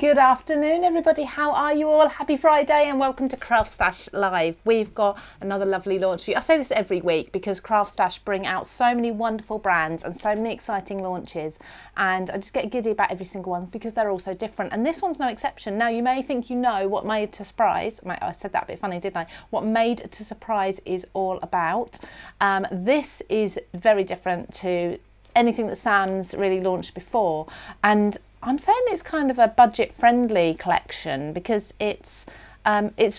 Good afternoon, everybody. How are you all? Happy Friday and welcome to CraftStash Live. We've got another lovely launch for you. I say this every week because CraftStash bring out so many wonderful brands and so many exciting launches, and I just get giddy about every single one because they're all so different, and this one's no exception. Now, you may think you know what Made to Surprise, I said that a bit funny, didn't I? What Made to Surprise is all about. This is very different to anything that Sam's really launched before, and I'm saying it's kind of a budget-friendly collection because it's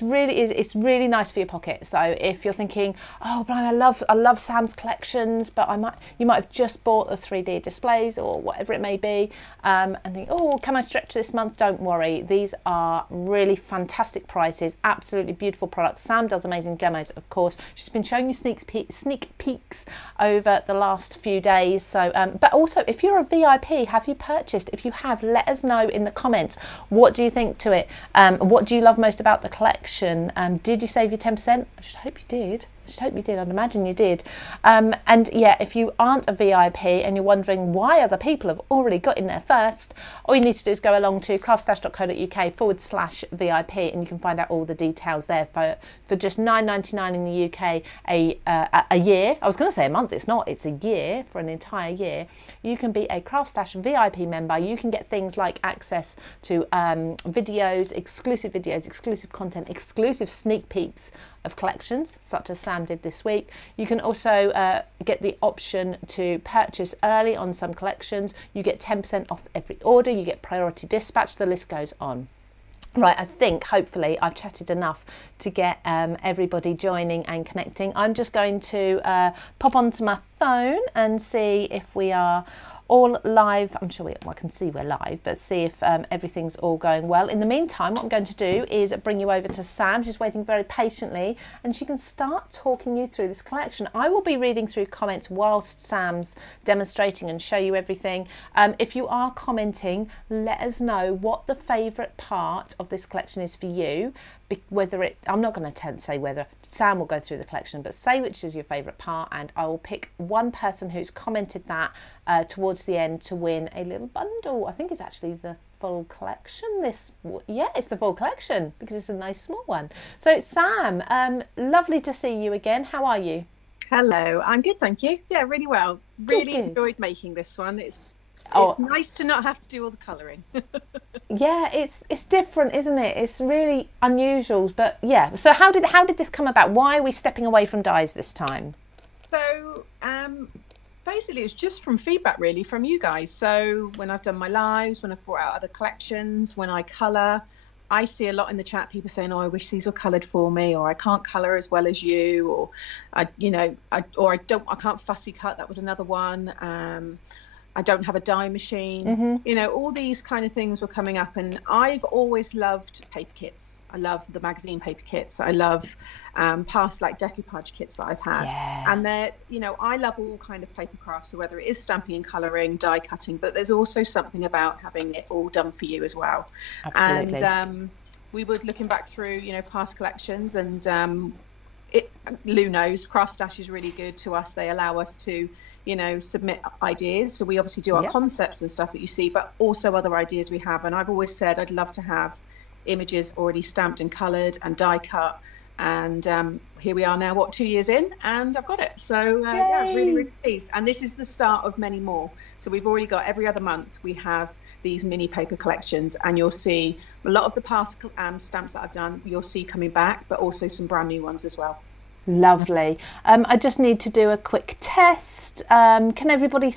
really nice for your pocket. So if you're thinking, oh, but I love Sam's collections, but you might have just bought the 3D displays or whatever it may be, and think, oh, can I stretch this month? Don't worry, these are really fantastic prices, absolutely beautiful products. Sam does amazing demos, of course. She's been showing you sneak peeks over the last few days. So, but also, if you're a VIP, have you purchased? If you have, let us know in the comments. What do you think to it? What do you love most about the collection? Did you save your 10%? I should hope you did. I'd imagine you did. And yeah, if you aren't a VIP and you're wondering why other people have already got in there first, all you need to do is go along to craftstash.co.uk/VIP and you can find out all the details there. For just £9.99 in the UK a year, I was going to say a month, it's not, it's a year, for an entire year, you can be a CraftStash VIP member. You can get things like access to videos, exclusive content, exclusive sneak peeks of collections such as Sam did this week. You can also get the option to purchase early on some collections. You get 10% off every order, you get priority dispatch, the list goes on. Right, I think hopefully I've chatted enough to get everybody joining and connecting. I'm just going to pop onto my phone and see if we are all live. I'm sure I can see we're live, but see if everything's all going well. In the meantime, what I'm going to do is bring you over to Sam. She's waiting very patiently and she can start talking you through this collection. I will be reading through comments whilst Sam's demonstrating and show you everything. If you are commenting, let us know what the favourite part of this collection is for you. I'm not going to say whether Sam will go through the collection, but say which is your favourite part, and I will pick one person who's commented that towards the end to win a little bundle. I think it's actually the full collection. Yeah, it's the full collection because it's a nice small one. So Sam, lovely to see you again. How are you? Hello, I'm good, thank you. Yeah, really well. Really enjoyed making this one. It's nice to not have to do all the colouring. Yeah, it's different, isn't it? It's really unusual, but yeah. So how did this come about? Why are we stepping away from dyes this time? So basically, it was just from feedback, really, from you guys. So when I've done my lives, when I've brought out other collections, when I colour, I see a lot in the chat people saying, "Oh, I wish these were coloured for me," or "I can't colour as well as you," or I can't fussy cut. That was another one. I don't have a dye machine. You know, all these kind of things were coming up, and I've always loved paper kits. I love the magazine paper kits. I love past like decoupage kits that I've had, and they're, I love all kind of paper crafts. So whether it is stamping and colouring, die cutting, but there's also something about having it all done for you as well. Absolutely. And we were looking back through, past collections, and Lou knows CraftStash is really good to us. They allow us to submit ideas. So we obviously do our concepts and stuff that you see, but also other ideas we have. And I've always said I'd love to have images already stamped and coloured and die cut. And here we are now, 2 years in, and I've got it. So yeah, really, really pleased. And this is the start of many more. So we've already got every other month we have these mini paper collections, and you'll see a lot of the past stamps that I've done, you'll see coming back, but also some brand new ones as well. Lovely. I just need to do a quick test. Can everybody,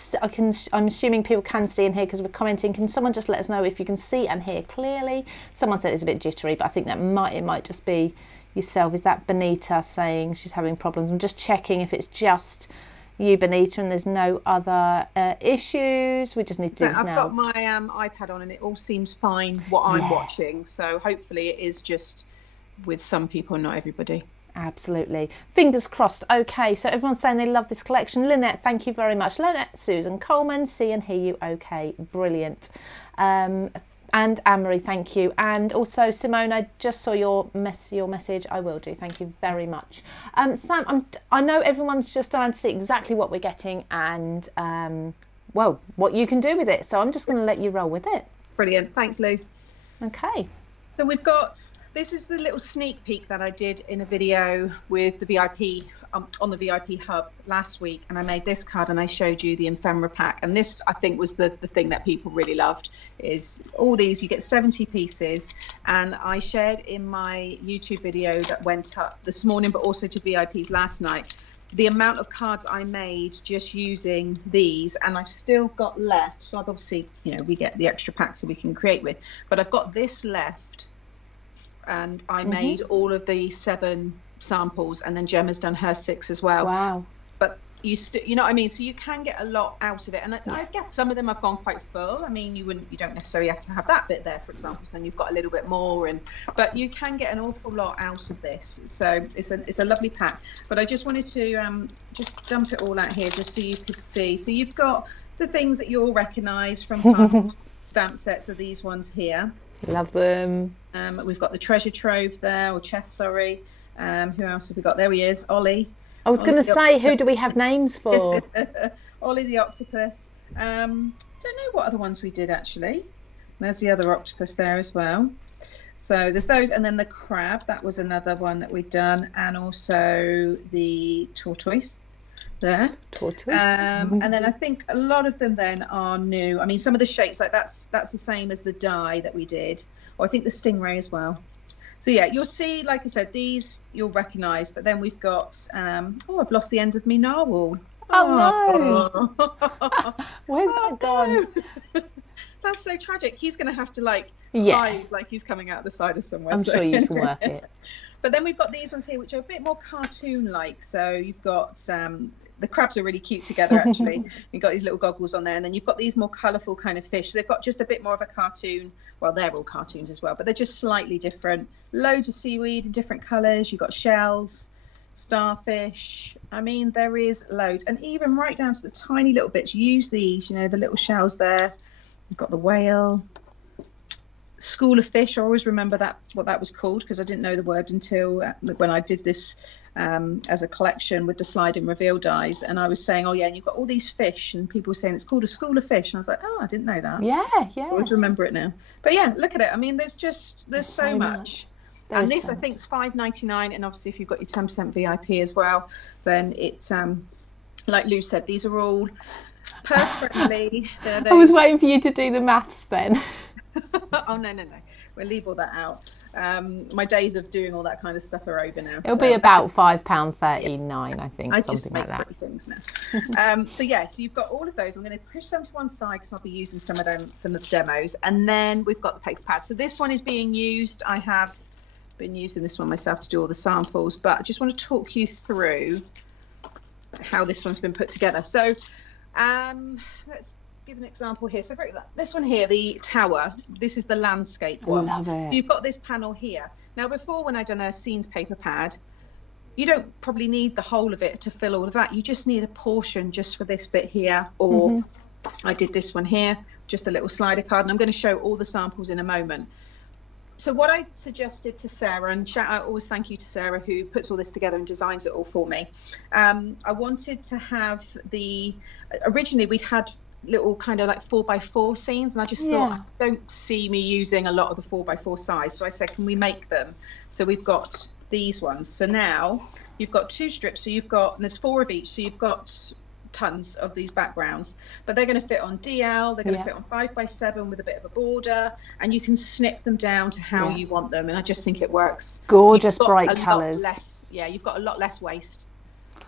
I'm assuming people can see and hear because we're commenting. Can someone just let us know if you can see and hear clearly? Someone said it's a bit jittery, but I think that it might just be yourself. Is that Benita saying she's having problems? I'm just checking if it's just you, Benita, and there's no other issues. We just need to do this now. I've got my iPad on and it all seems fine what I'm watching. So hopefully it is just with some people, not everybody. Absolutely. Fingers crossed. Okay, so everyone's saying they love this collection. Lynette, thank you very much. Lynette, Susan Coleman, see and hear you okay. Brilliant. And Anne-Marie, thank you. And also, Simone, I just saw your message. I will do. Thank you very much. Sam, I know everyone's just trying to see exactly what we're getting and, well, what you can do with it. So I'm just going to let you roll with it. Brilliant. Thanks, Lou. Okay. So we've got, this is the little sneak peek that I did in a video with the VIP, on the VIP hub last week, and I made this card and I showed you the ephemera pack, and this I think was the thing that people really loved, is all these, you get 70 pieces, and I shared in my YouTube video that went up this morning, but also to VIPs last night, the amount of cards I made just using these, and I've still got left. So I've obviously, you know, we get the extra packs so we can create with, but I've got this left, and I made all of the 7 samples, and then Gemma's done her 6 as well. Wow. But you know what I mean? So you can get a lot out of it, and I guess some of them have gone quite full. I mean, you don't necessarily have to have that bit there, for example, so then you've got a little bit more, but you can get an awful lot out of this. So it's a lovely pack. But I just wanted to just dump it all out here just so you could see. So you've got the things that you'll recognise from past stamp sets are these ones here. Love them. We've got the treasure trove there, or chest, sorry. Who else have we got? There he is, Ollie. I was going to say, who do we have names for? Ollie the octopus. Don't know what other ones we did actually. There's the other octopus there as well. So there's those, and then the crab, that was another one that we've done, and also the tortoise there. Tortoise. And then I think a lot of them then are new. I mean, some of the shapes, like that's the same as the die that we did, or I think the stingray as well. So yeah, you'll see, like I said, these you'll recognise, but then we've got, oh, I've lost the end of me narwhal. Oh no! Where's that gone? No. That's so tragic. He's going to have to hide like he's coming out the side of somewhere. I'm sure you can work it. But then we've got these ones here, which are a bit more cartoon-like. So you've got, the crabs are really cute together, actually. You've got these little goggles on there, and then you've got these more colourful kind of fish. So they've got just a bit more of a cartoon. Well, they're all cartoons as well, but they're just slightly different. Loads of seaweed in different colours. You've got shells, starfish. I mean, there is loads. And even right down to the tiny little bits. Use these, you know, the little shells there. You've got the whale. School of fish. I always remember that, what that was called, because I didn't know the word until when I did this as a collection with the slide and reveal dies, and I was saying, oh yeah, and you've got all these fish, and people were saying it's called a school of fish, and I was like, oh, I didn't know that. Yeah. I would remember it now. But yeah, look at it. I mean, there's so much. And this, I think, is $5.99, and obviously if you've got your 10% VIP as well, then it's like Lou said, these are all purse friendly. I was waiting for you to do the maths then. Oh no, we'll leave all that out. My days of doing all that kind of stuff are over now. It'll be about £5.39, I think. I something just make like that. things now. So yeah, so you've got all of those. I'm going to push them to one side because I'll be using some of them from the demos, and then we've got the paper pad. So this one is being used. I have been using this one myself to do all the samples, but I just want to talk you through how this one's been put together. So let's give an example here. So this one here, the tower, this is the landscape one. Love it. So you've got this panel here. Now before, when I'd done a scenes paper pad, you don't probably need the whole of it to fill all of that. You just need a portion just for this bit here, or I did this one here, just a little slider card, and I'm going to show all the samples in a moment. So what I suggested to Sarah, and shout out, always thank you to Sarah who puts all this together and designs it all for me. I wanted to have originally we'd had little kind of like 4x4 scenes, and I just thought, I don't see me using a lot of the 4x4 size, so I said, can we make them? So we've got these ones. So now you've got 2 strips, so you've got, and there's 4 of each, so you've got tons of these backgrounds, but they're going to fit on DL, they're going to fit on 5x7 with a bit of a border, and you can snip them down to how you want them, and I just think it works. Gorgeous bright colours. You've got a lot less waste.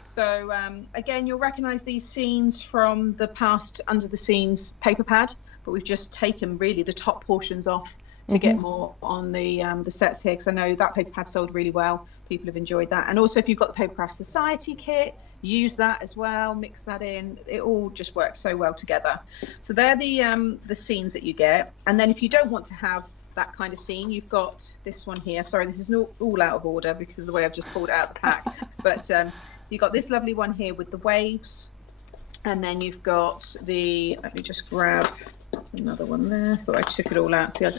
So again, you'll recognise these scenes from the past Under the Scenes paper pad, but we've just taken really the top portions off to get more on the sets here, because I know that paper pad sold really well. People have enjoyed that. And also if you've got the Paper Craft Society kit, use that as well, mix that in. It all just works so well together. So they're the scenes that you get. And then if you don't want to have that kind of scene, you've got this one here. Sorry, this is not all out of order because of the way I've just pulled it out of the pack. But you've got this lovely one here with the waves, and then you've got let me just grab, there's another one there. Thought I took it all out. See, I'd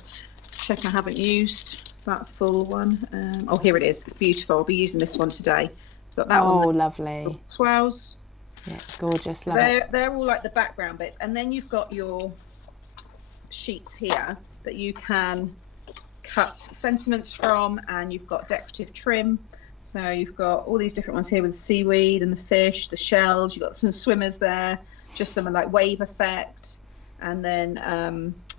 check I haven't used that full one. Oh, here it is. It's beautiful. I'll be using this one today. Got that one. Oh, lovely. Swells. Yeah, gorgeous. Love it. They're all like the background bits, and then you've got your sheets here that you can cut sentiments from, and you've got decorative trim. So you've got all these different ones here with the seaweed and the fish, the shells. You've got some swimmers there, just some like wave effect. And then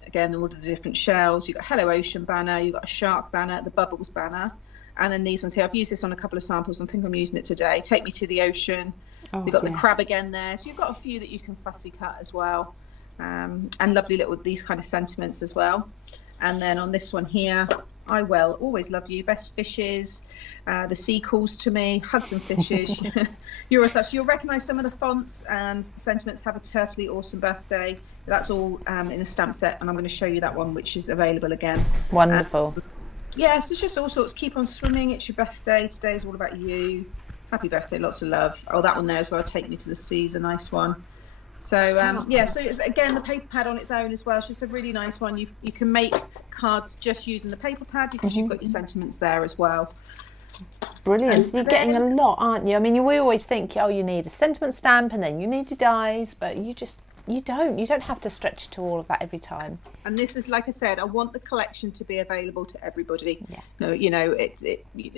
again, all the different shells. You've got Hello Ocean banner, you've got a shark banner, the bubbles banner. And then these ones here, I've used this on a couple of samples. I think I'm using it today. Take Me to the Ocean. You've got the crab again there. So you've got a few that you can fussy cut as well. And lovely little, these kind of sentiments as well. And then on this one here, I will always love you, best fishes, the sea calls to me, hugs and fishes. You're a such. You'll recognise some of the fonts and the sentiments. Have a turtly awesome birthday. That's all in a stamp set, and I'm going to show you that one, which is available again. Wonderful. Yes, it's just all sorts. Keep on swimming. It's your birthday. Today is all about you. Happy birthday, lots of love. Oh, that one there as well. Take Me to the Sea is a nice one. So yeah, so it's again the paper pad on its own as well. It's just a really nice one. You can make cards just using the paper pad because you've got your sentiments there as well. Brilliant. So you're getting a lot, aren't you? I mean, we always think, oh, you need a sentiment stamp and then you need your dies, but you don't have to stretch to all of that every time. And this is, like I said, I want the collection to be available to everybody. Yeah. No, you know,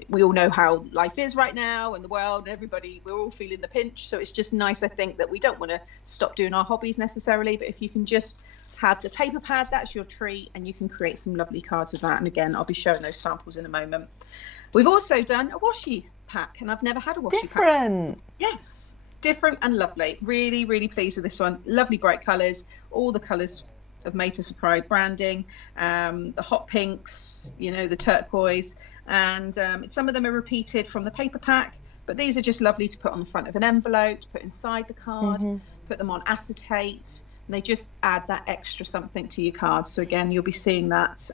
we all know how life is right now in the world. Everybody, we're all feeling the pinch. So it's just nice, I think, that we don't want to stop doing our hobbies necessarily, but if you can just have the paper pad, that's your treat, and you can create some lovely cards with that. And again, I'll be showing those samples in a moment. We've also done a washi pack, and I've never had a washi pack. Different. Yes, different and lovely. Really, really pleased with this one. Lovely bright colours. All the colours of Made to Surprise branding. The hot pinks, you know, the turquoise. And some of them are repeated from the paper pack, but these are just lovely to put on the front of an envelope, to put inside the card, put them on acetate. And they just add that extra something to your cards. So again, you'll be seeing that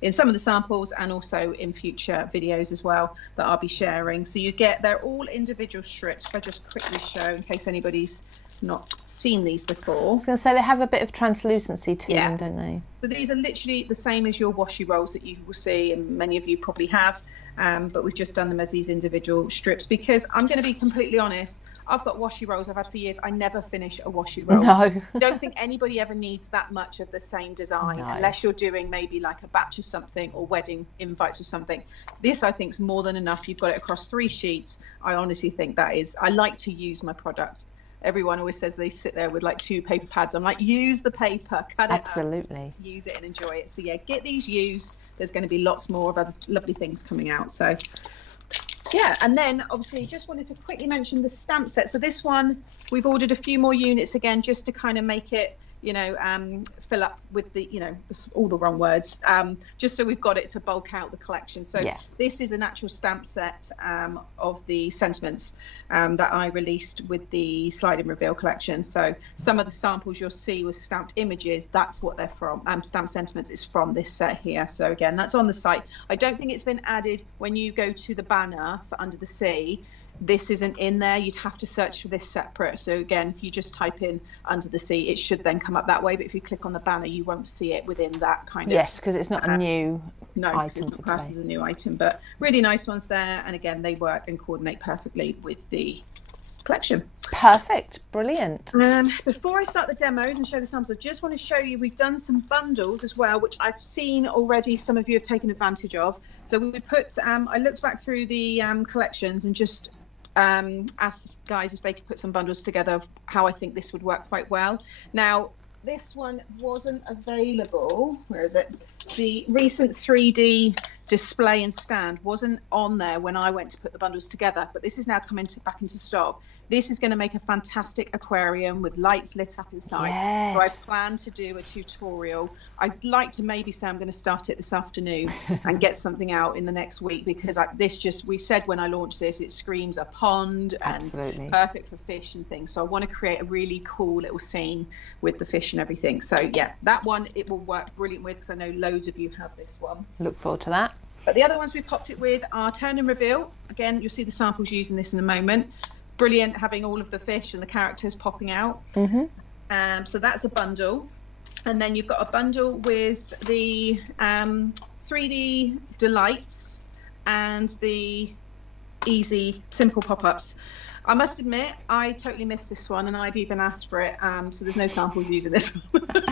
in some of the samples and also in future videos as well that I'll be sharing. So they're all individual strips. If I just quickly show in case anybody's not seen these before. I was going to say they have a bit of translucency to them, don't they? So these are literally the same as your washi rolls that you will see, and many of you probably have, but we've just done them as these individual strips because I'm going to be completely honest, I've got washi rolls I've had for years. I never finish a washi roll. No. I don't think anybody ever needs that much of the same design unless you're doing maybe like a batch of something or wedding invites or something. This I think is more than enough. You've got it across 3 sheets. I honestly think that is, I like to use my product. Everyone always says they sit there with like 2 paper pads. I'm like, use the paper, cut it Absolutely. out, use it and enjoy it. So yeah, get these used. There's going to be lots more of other lovely things coming out. So yeah, and then obviously just wanted to quickly mention the stamp set. So this one, we've ordered a few more units again, just to kind of make it, you know, fill up with the, you know, all the wrong words, just so we've got it to bulk out the collection. So this is an actual stamp set of the sentiments that I released with the Slide and Reveal collection. So some of the samples you'll see with stamped images, that's what they're from. Stamped sentiments is from this set here. So again, that's on the site. I don't think it's been added when you go to the banner for Under the Sea. This isn't in there. You'd have to search for this separate. So again, if you just type in Under the Sea, it should then come up that way. But if you click on the banner, you won't see it within that kind of. Yes, because it's not a new item. It's not classed as a new item, but really nice ones there. And again, they work and coordinate perfectly with the collection. Perfect, brilliant. Before I start the demos and show the samples, I just want to show you we've done some bundles as well, which I've seen already some of you have taken advantage of. So we put, I looked back through the collections and just asked the guys if they could put some bundles together of how I think this would work quite well. Now, this one wasn't available. Where is it? The recent 3D display and stand wasn't on there when I went to put the bundles together, but this is now coming back into stock. This is going to make a fantastic aquarium with lights lit up inside. Yes. So I plan to do a tutorial. I'd like to maybe say I'm going to start it this afternoon and get something out in the next week, because we said when I launched this, it screams a pond and perfect for fish and things. So I want to create a really cool little scene with the fish and everything. So yeah, that one it will work brilliant with, because I know loads of you have this one. Look forward to that. But the other ones we popped it with are Turn and Reveal. Again, you'll see the samples using this in a moment. Brilliant, having all of the fish and the characters popping out. So that's a bundle. And then you've got a bundle with the 3D Delights and the Easy Simple Pop-Ups. I must admit, I totally missed this one, and I'd even asked for it. So there's no samples using this one.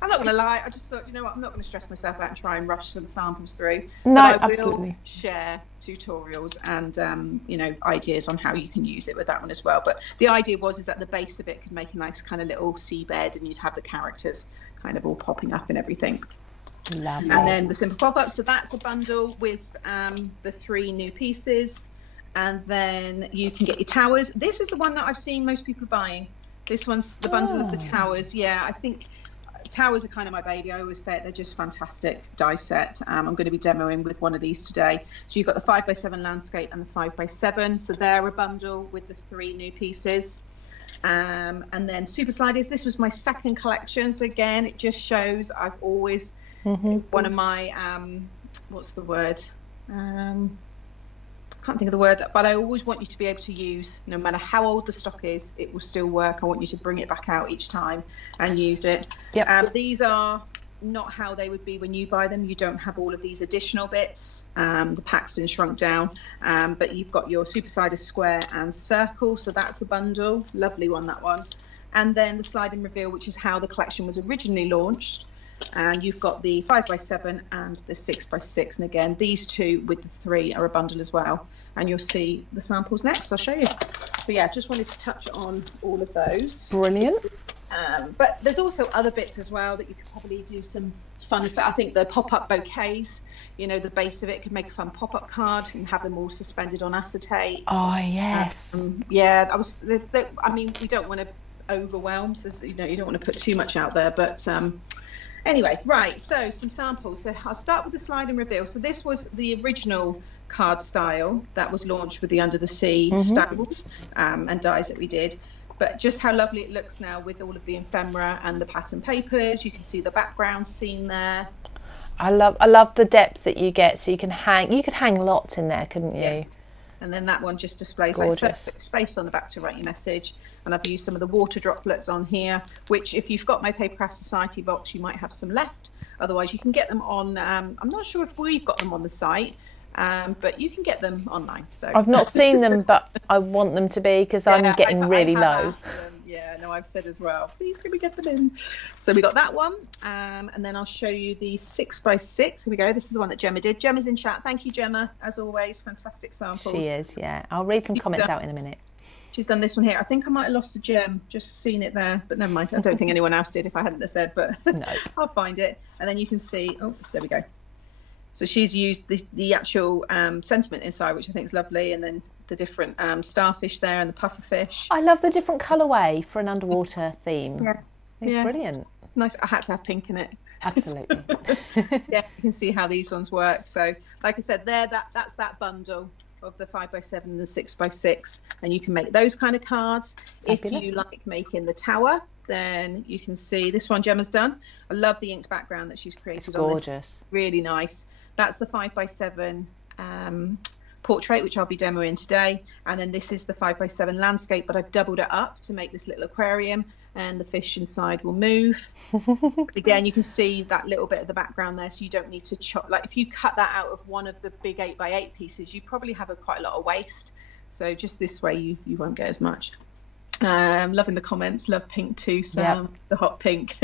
I'm not going to lie. I just thought, you know what, I'm not going to stress myself out and try and rush some samples through. No, but I absolutely. will share tutorials and, you know, ideas on how you can use it with that one as well. But the idea is that the base of it could make a nice kind of little seabed, and you'd have the characters kind of all popping up and everything. Lovely. And then the simple pop-up. So that's a bundle with the 3 new pieces. And then you can get your towers. This is the one that I've seen most people buying. This one's the bundle of the towers. Yeah, I think towers are kind of my baby. I always say it. They're just fantastic die set. I'm going to be demoing with one of these today. So you've got the 5x7 landscape and the 5x7. So they're a bundle with the 3 new pieces. And then super sliders. This was my second collection. So again, it just shows I've always one of my what's the word? Can't think of the word, but I always want you to be able to use, no matter how old the stock is, it will still work. I want you to bring it back out each time and use it. Yep. These are not how they would be when you buy them. You don't have all of these additional bits. The pack's been shrunk down, but you've got your super slider square and circle, so that's a bundle. Lovely one, that one. And then the slide and reveal, which is how the collection was originally launched. And you've got the 5x7 and the 6x6, and again these 2 with the 3 are a bundle as well, and you'll see the samples next. I'll show you. So yeah, just wanted to touch on all of those. Brilliant. But there's also other bits as well that you could probably do some fun with. I think the pop-up bouquets, you know, the base of it could make a fun pop-up card and have them all suspended on acetate. Oh yes. Yeah, I mean, we don't want to overwhelm, so you know, you don't want to put too much out there, but anyway, right, so some samples. So I'll start with the slide and reveal. So this was the original card style that was launched with the Under the Sea stamps and dies that we did. But just how lovely it looks now with all of the ephemera and the pattern papers. You can see the background scene there. I love the depth that you get. So you could hang lots in there, couldn't you? Yeah. And then that one just displays like space on the back to write your message. And I've used some of the water droplets on here, which if you've got my Papercraft Society box, you might have some left. Otherwise, you can get them on, I'm not sure if we've got them on the site, but you can get them online. So I've not seen them, but I want them to be, because I'm getting really low. Yeah, no, I've said as well, please can we get them in? So we got that one, and then I'll show you the 6x6. Here we go. This is the one that Gemma did. Gemma's in chat. Thank you, Gemma, as always. Fantastic samples. She is, yeah. I'll read some comments out in a minute. She's done this one here. I think I might have lost a gem, just seen it there, but never mind. I don't think anyone else did if I hadn't have said, but no. I'll find it. And then you can see, oh, there we go. So she's used the actual sentiment inside, which I think is lovely, and then the different starfish there and the pufferfish. I love the different colourway for an underwater theme. Yeah. It's brilliant. Nice. I had to have pink in it. Absolutely. Yeah, you can see how these ones work. So like I said, that's that bundle of the 5x7 and the 6x6, and you can make those kind of cards. Fabulous. If you like making the tower, then you can see this one Gemma's done. I love the inked background that she's created. It's gorgeous. On this. Really nice. That's the 5x7 portrait, which I'll be demoing today, and then this is the 5x7 landscape, but I've doubled it up to make this little aquarium, and the fish inside will move. Again, you can see that little bit of the background there, so you don't need to chop. Like if you cut that out of one of the big 8x8 pieces, you probably have quite a lot of waste. So just this way, you won't get as much. Loving the comments. Love pink too, Sam. Yep. The hot pink.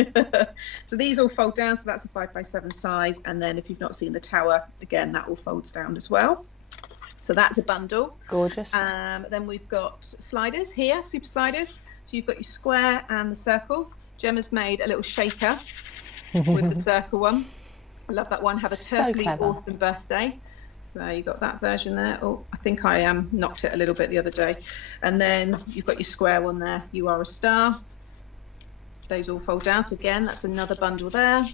So these all fold down. So that's a 5x7 size. And then if you've not seen the tower, again, that all folds down as well. So that's a bundle. Gorgeous. Then we've got sliders here, super sliders. So you've got your square and the circle. Gemma's made a little shaker with the circle one. I love that one. Have a turtly awesome birthday. So you got that version there. Oh, I think I knocked it a little bit the other day. And then you've got your square one there. You are a star. Those all fold down. So again, that's another bundle there.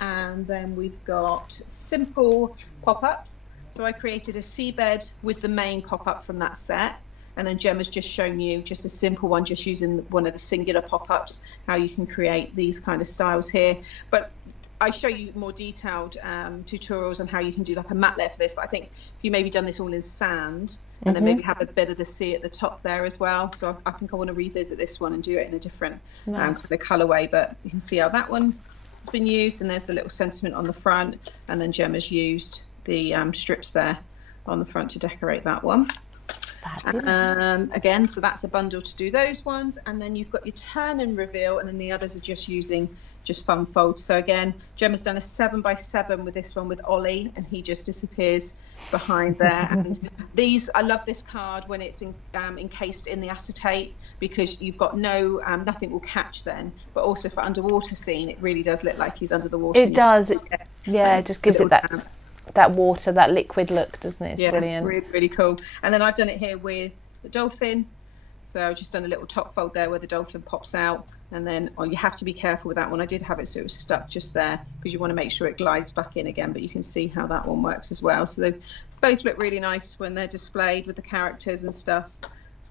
And then we've got simple pop-ups. So I created a seabed with the main pop-up from that set. And then Gemma's just shown you just a simple one, just using one of the singular pop-ups, how you can create these kind of styles here. But I show you more detailed tutorials on how you can do like a mat layer for this. But I think if you maybe done this all in sand and then maybe have a bit of the sea at the top there as well. So I think I want to revisit this one and do it in a different kind of colourway. But you can see how that one has been used. And there's the little sentiment on the front. And then Gemma's used the strips there on the front to decorate that one. Again, so that's a bundle to do those ones, and then you've got your turn and reveal, and then the others are just using just fun folds. So again, Gemma's done a 7x7 with this one with Ollie, and he just disappears behind there. And these, I love this card when it's encased in the acetate, because you've got no nothing will catch then, but also for underwater scene, it really does look like he's under the water. It does. Yeah, it just gives it that water, that liquid look, doesn't it? It's brilliant. Really, really cool. And then I've done it here with the dolphin. So I've just done a little top fold there where the dolphin pops out. And then, you have to be careful with that one. I did have it so it was stuck just there, because you want to make sure it glides back in again, but you can see how that one works as well. So they both look really nice when they're displayed with the characters and stuff.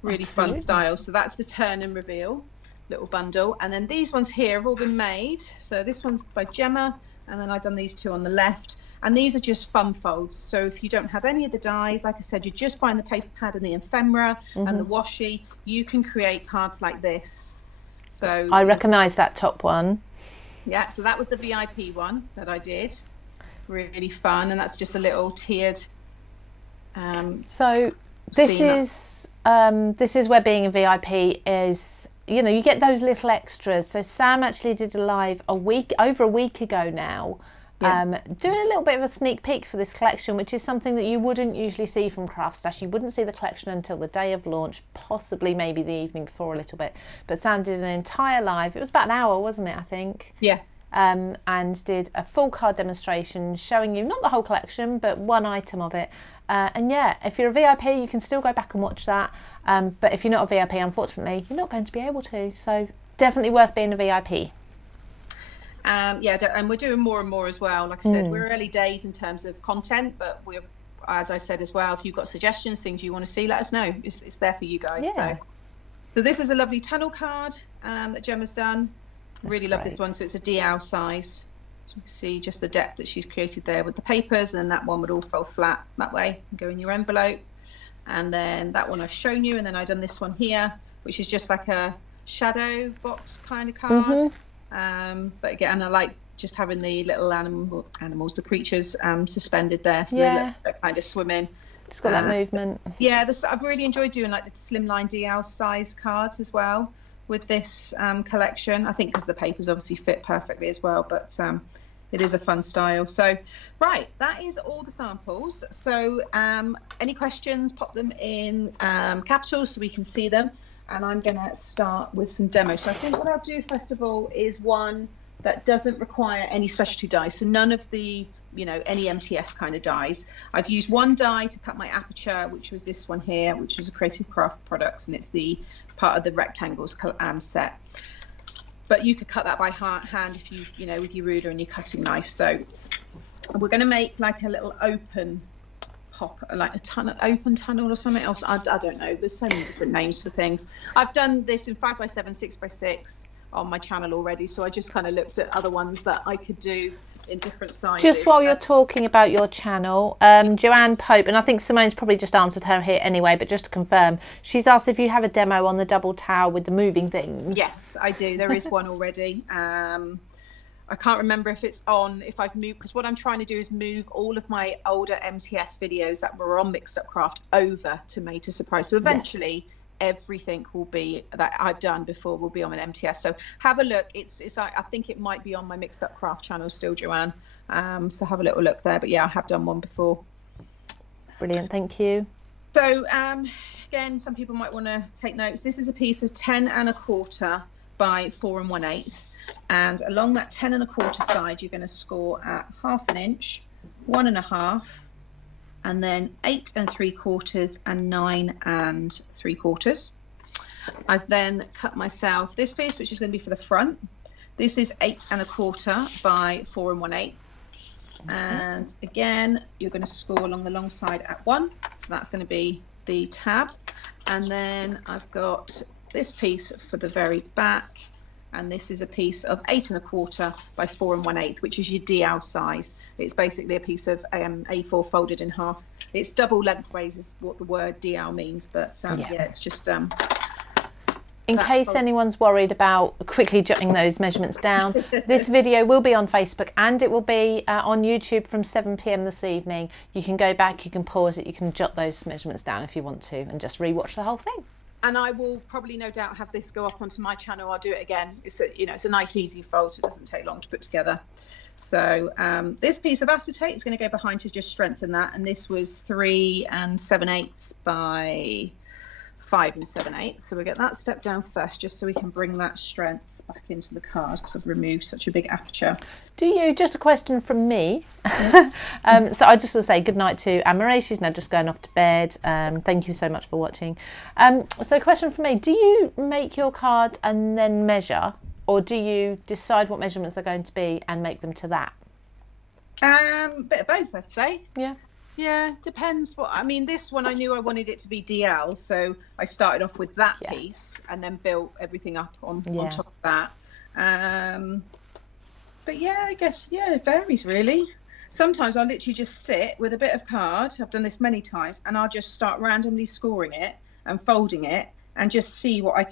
Really Absolutely. Fun style. So that's the turn and reveal little bundle. And then these ones here have all been made. So this one's by Gemma, and then I've done these two on the left. And these are just fun folds. So if you don't have any of the dies, like I said, you just find the paper pad and the ephemera and the washi, you can create cards like this. So I recognise that top one. Yeah, so that was the VIP one that I did. Really fun, and that's just a little tiered. So this is where being a VIP is. You know, you get those little extras. So Sam actually did a live over a week ago now. Yeah. Doing a little bit of a sneak peek for this collection, which is something that you wouldn't usually see from CraftStash. You wouldn't see the collection until the day of launch, possibly maybe the evening before a little bit. But Sam did an entire live. It was about an hour, wasn't it, I think? Yeah. And did a full card demonstration showing you not the whole collection, but one item of it. And yeah, if you're a VIP, you can still go back and watch that. But if you're not a VIP, unfortunately, you're not going to be able to. So definitely worth being a VIP. Yeah, and we're doing more and more as well. Like I said, we're early days in terms of content, but we're, as I said as well, if you've got suggestions, things you want to see, let us know. It's there for you guys. Yeah. So this is a lovely tunnel card that Gemma's done. Really love this one. So it's a DL size. So you can see just the depth that she's created there with the papers, and then that one would all fold flat that way and go in your envelope. And then that one I've shown you, and then I've done this one here, which is just like a shadow box kind of card. But again, I like just having the little animals, the creatures suspended there, so they look like kind of swimming. It's got that movement. Yeah, I've really enjoyed doing like the slimline DL size cards as well with this collection. I think because the papers obviously fit perfectly as well, but it is a fun style. So right, that is all the samples. So any questions, pop them in capitals so we can see them. And I'm going to start with some demos. So I think what I'll do first of all is one that doesn't require any specialty dies. So none of the, any MTS kind of dies. I've used one die to cut my aperture, which was this one here, which was a Creative Craft Products, and it's the part of the rectangles set. But you could cut that by hand if you, with your ruler and your cutting knife. So we're going to make like a little open like a tunnel, open tunnel or something else. I don't know. There's so many different names for things. I've done this in 5x7, 6x6 on my channel already, so I just kind of looked at other ones that I could do in different sizes. Just while you're talking about your channel, Joanne Pope, and I think Simone's probably just answered her here anyway, but just to confirm, she's asked if you have a demo on the double tower with the moving things. Yes, I do. There is one already. I can't remember if it's on, if I've moved, because what I'm trying to do is move all of my older MTS videos that were on Mixed Up Craft over to Made to Surprise. So eventually everything will be that I've done before will be on an MTS. So have a look. It's I think it might be on my Mixed Up Craft channel still, Joanne. So have a little look there. But yeah, I have done one before. Brilliant, thank you. So again, some people might want to take notes. This is a piece of 10 1/4 by 4 1/8. And along that 10 1/4 side, you're going to score at 1/2 inch, 1 1/2, and then 8 3/4 and 9 3/4. I've then cut myself this piece, which is going to be for the front. This is 8 1/4 by 4 1/8. And again, you're going to score along the long side at 1. So that's going to be the tab. And then I've got this piece for the very back. And this is a piece of 8 1/4 by 4 1/8, which is your DL size. It's basically a piece of A4 folded in half. It's double lengthways is what the word DL means, but yeah, it's just in case anyone's worried about quickly jotting those measurements down, this video will be on Facebook and it will be on YouTube from 7 p.m. this evening. You can go back, you can pause it, you can jot those measurements down if you want to, and just rewatch the whole thing. And I will probably no doubt have this go up onto my channel. I'll do it again. It's a, you know, it's a nice easy fold, so it doesn't take long to put together. So this piece of acetate is going to go behind to just strengthen that, and this was 3 7/8 by 5 7/8. So we'll get that step down first, just so we can bring that strength back into the card, because I've removed such a big aperture. Do you, just a question from me, so I just want to say good night to Anne-Marie. She's now just going off to bed. Thank you so much for watching. So a question from me, do you make your cards and then measure, or do you decide what measurements they're going to be and make them to that? Bit of both, I'd say. Yeah. Yeah, depends what, I mean, this one I knew I wanted it to be DL, so I started off with that piece and then built everything up on top of that. But yeah, I guess, yeah, it varies really. Sometimes I'll literally just sit with a bit of card, I've done this many times, and I'll just start randomly scoring it and folding it and just see what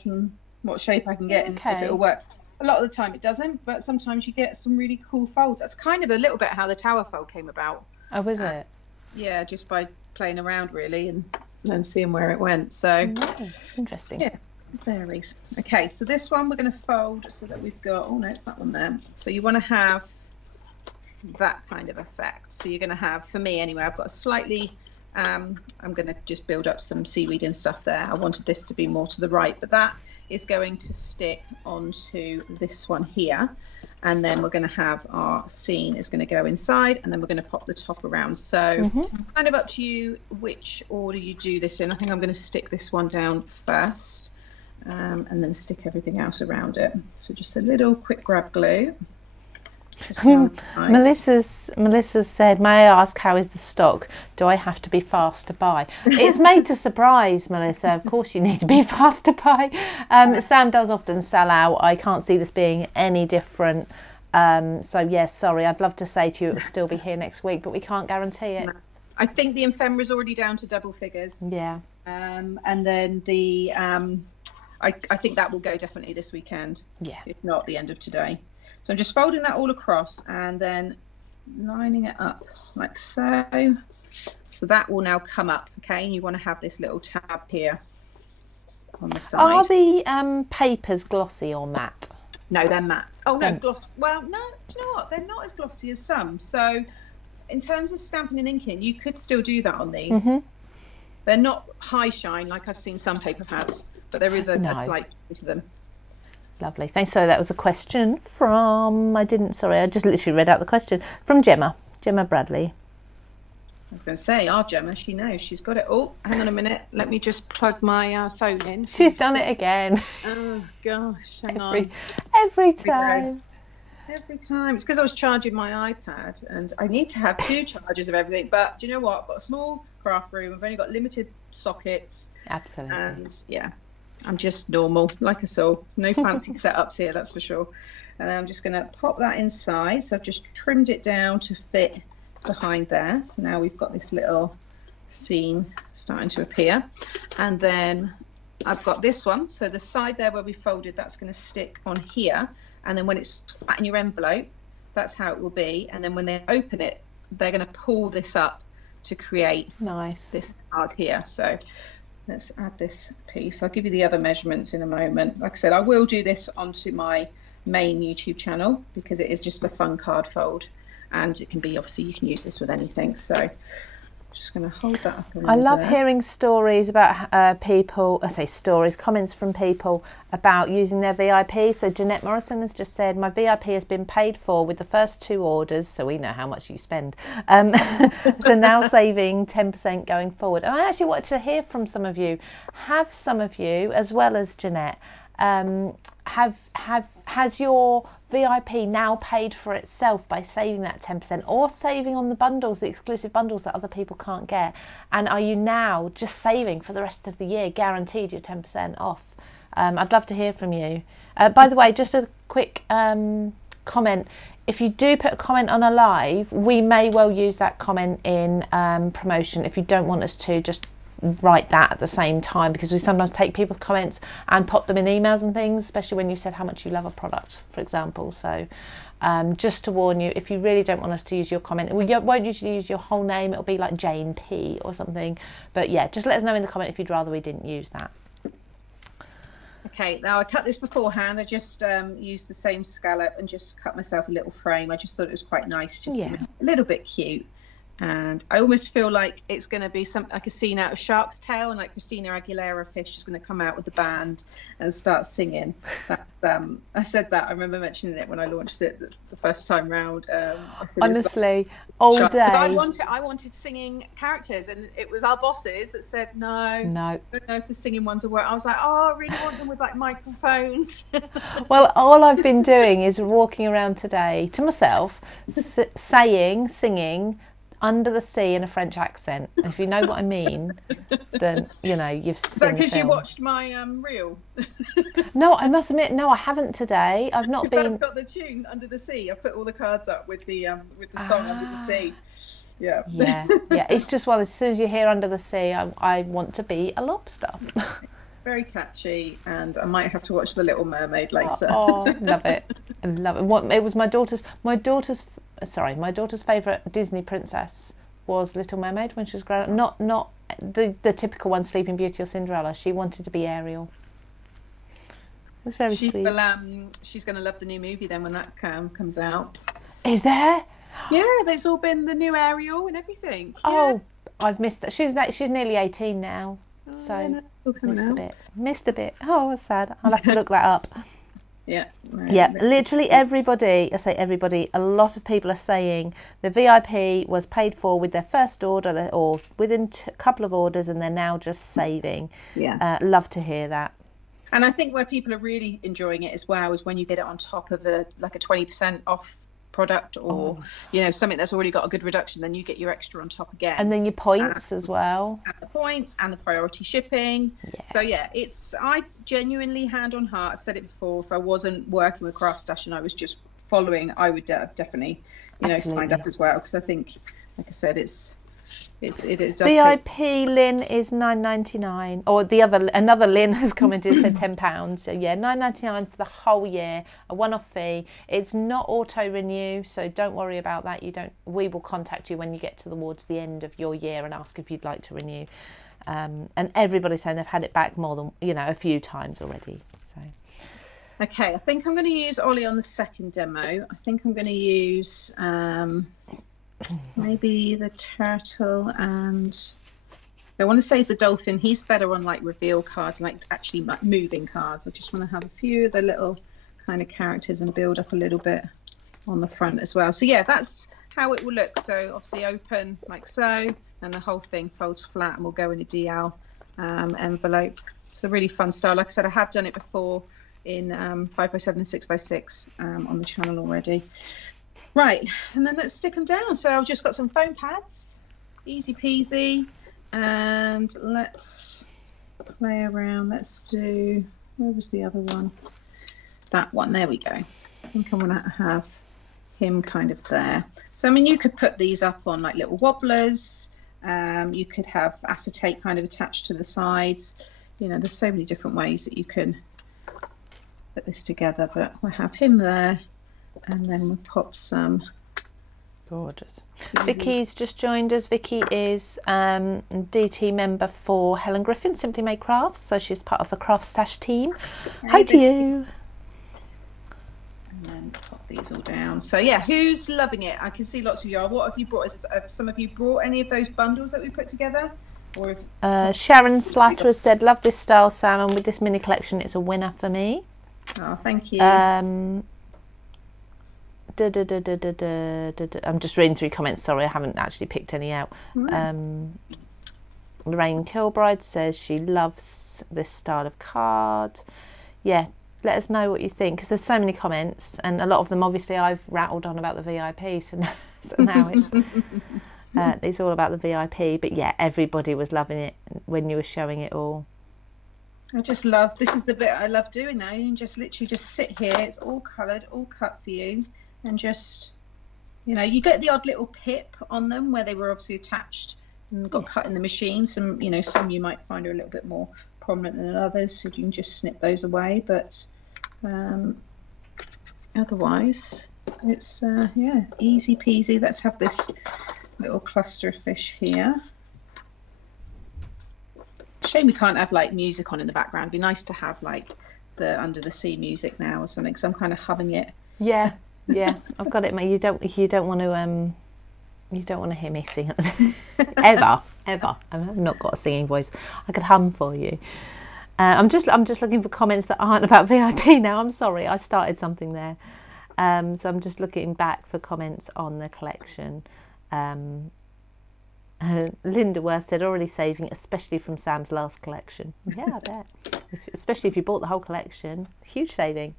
shape I can get and if it'll work. A lot of the time it doesn't, but sometimes you get some really cool folds. That's kind of a little bit how the tower fold came about. Oh, was it? Yeah, just by playing around really and seeing where it went. So interesting. Yeah, it varies. Okay, so this one we're going to fold so that we've got, oh no, it's that one there. So you want to have that kind of effect. So you're going to have, for me anyway, I've got a slightly, I'm going to just build up some seaweed and stuff there. I wanted this to be more to the right, but that is going to stick onto this one here. And then we're going to have our scene is going to go inside, and then we're going to pop the top around. So it's kind of up to you which order you do this in. I think I'm going to stick this one down first, and then stick everything else around it. So just a little quick grab glue. Melissa said, may I ask, how is the stock? Do I have to be fast to buy? It's made to surprise, Melissa. Of course you need to be fast to buy. Sam does often sell out. I can't see this being any different. So yes, sorry, I'd love to say to you it will still be here next week, but we can't guarantee it. I think the ephemera is already down to double figures. Yeah. And then the I think that will go definitely this weekend. Yeah. If not the end of today. So I'm just folding that all across and then lining it up like so. So that will now come up, okay? And you want to have this little tab here on the side. Are the papers glossy or matte? No, they're matte. Oh, no, gloss. Well, no, do you know what? They're not as glossy as some. So in terms of stamping and inking, you could still do that on these. They're not high shine like I've seen some paper pads, but there is a slight to them. Lovely, thanks. So that was a question from, I just literally read out the question, from Gemma Bradley. I was going to say, our Gemma, she knows, she's got it. Oh, hang on a minute, let me just plug my phone in. She's done it again. Oh gosh, hang on. Every time. Every time. It's because I was charging my iPad and I need to have 2 chargers of everything, but do you know what? I've got a small craft room, I've only got limited sockets. Absolutely. And yeah, I'm just normal, like us all. There's no fancy setups here, that's for sure. And then I'm just going to pop that inside. So I've just trimmed it down to fit behind there. So now we've got this little scene starting to appear. And then I've got this one. So the side there where we folded, that's going to stick on here. And then when it's flat in your envelope, that's how it will be. And then when they open it, they're going to pull this up to create this card here. So let's add this piece. I'll give you the other measurements in a moment. Like I said, I will do this onto my main YouTube channel because it is just a fun card fold, and it can be, obviously you can use this with anything. So I'm just going to hold that up. I love hearing stories about comments from people about using their VIP. So Jeanette Morrison has just said, my VIP has been paid for with the first 2 orders, so we know how much you spend. So now saving 10% going forward. And I actually wanted to hear from some of you. Have some of you, as well as Jeanette, has your VIP now paid for itself by saving that 10% or saving on the bundles, the exclusive bundles that other people can't get? And are you now just saving for the rest of the year, guaranteed your 10% off? I'd love to hear from you. By the way, just a quick comment. If you do put a comment on a live, we may well use that comment in promotion. If you don't want us to, just write that at the same time, because we sometimes take people's comments and pop them in emails and things, especially when you've said how much you love a product, for example. So just to warn you, if you really don't want us to use your comment, we won't usually use your whole name. It'll be like Jane P or something. But yeah, just let us know in the comment if you'd rather we didn't use that. Okay, now I cut this beforehand. I just used the same scallop and just cut myself a little frame. I just thought it was quite nice, just a little bit cute. And I almost feel like it's going to be something like a scene out of Shark's Tale, and like Christina Aguilera fish is going to come out with the band and start singing. I said that. I remember mentioning it when I launched it the first time round. Honestly, all day. I wanted singing characters, and it was our bosses that said no. I don't know if the singing ones will work. I was like, oh, I really want them with like microphones. Well, all I've been doing is walking around today to myself, singing Under the Sea in a French accent. If you know what I mean, then you know you've seen. Is that because you watched my reel? No, I must admit, no, I haven't today. I've not been. That's got the tune Under the Sea. I put all the cards up with the song Under the Sea. Yeah. It's just, well, as soon as you hear Under the Sea, I want to be a lobster. Very catchy, and I might have to watch The Little Mermaid later. Oh, love it. I love it. It was my daughter's favourite Disney princess was Little Mermaid when she was growing up. Not the typical one, Sleeping Beauty or Cinderella. She wanted to be Ariel. It was very sweet. She's going to love the new movie then when that comes out. Is there? Yeah, there's all been the new Ariel and everything. Oh, yeah. I've missed that. She's nearly 18 now. So missed a bit. Oh, that's sad. I'll have to look that up. Yeah, literally everybody, I say everybody, a lot of people are saying the VIP was paid for with their first order or within a couple of orders, and they're now just saving. Love to hear that. And I think where people are really enjoying it as well is when you get it on top of a 20% off product, or something that's already got a good reduction, then you get your extra on top again, and then your points as well, and the points and the priority shipping. So I genuinely, hand on heart, I've said it before, if I wasn't working with CraftStash and I was just following, I would definitely signed up as well, because I think, like I said, it does. VIP Lynn is $9.99, or another Lynn has commented, said £10. So yeah, $9.99 for the whole year, a one-off fee. It's not auto renew, so don't worry about that. We will contact you when you get towards the end of your year and ask if you'd like to renew. And everybody's saying they've had it back more than a few times already. So. Okay, I think I'm going to use Ollie on the second demo. I think I'm going to use maybe the turtle, and I want to save the dolphin. He's better on like reveal cards, like actually like moving cards. I just want to have a few of the little kind of characters and build up a little bit on the front as well. So yeah, that's how it will look. So obviously open like so, and the whole thing folds flat and will go in a DL envelope. It's a really fun style. Like I said, I have done it before in 5x7 and 6x6 on the channel already. Right, and then let's stick them down. So I've just got some foam pads, easy peasy, and let's play around. Let's do, where was the other one? That one, there we go. I think I'm gonna have him kind of there. So I mean, you could put these up on like little wobblers. You could have acetate kind of attached to the sides. There's so many different ways that you can put this together, but we'll have him there. And then we'll pop some. Gorgeous. Vicky's just joined us. Vicky is DT member for Helen Griffin, Simply Made Crafts. So she's part of the CraftStash team. Hi to you. And then pop these all down. So yeah, who's loving it? I can see lots of you are. What have you brought? Have some of you brought any of those bundles that we put together? Or Sharon Slatter has said, love this style, Sam, and with this mini collection, it's a winner for me. Oh, thank you. I'm just reading through comments, sorry, I haven't actually picked any out. Lorraine Kilbride says she loves this style of card. Yeah, let us know what you think, because there's so many comments, and a lot of them obviously I've rattled on about the VIP, so now it's all about the VIP. But yeah, everybody was loving it when you were showing it all. I just love, this is the bit I love doing now. You can just literally just sit here, it's all coloured, all cut for you. And just, you get the odd little pip on them where they were obviously attached and got cut in the machine. Some, some you might find are a little bit more prominent than others, so you can just snip those away. But otherwise, it's, easy peasy. Let's have this little cluster of fish here. Shame we can't have like music on in the background. It'd be nice to have like the under the sea music now or something, so I'm kind of humming it. Yeah, yeah, I've got it, mate. You don't want to hear me sing at the minute. ever. I've not got a singing voice. I could hum for you. I'm just looking for comments that aren't about VIP now. I'm sorry, I started something there. So I'm just looking back for comments on the collection. Linda Worth said, already saving, especially from Sam's last collection. Yeah, I bet. Especially if you bought the whole collection. Huge saving.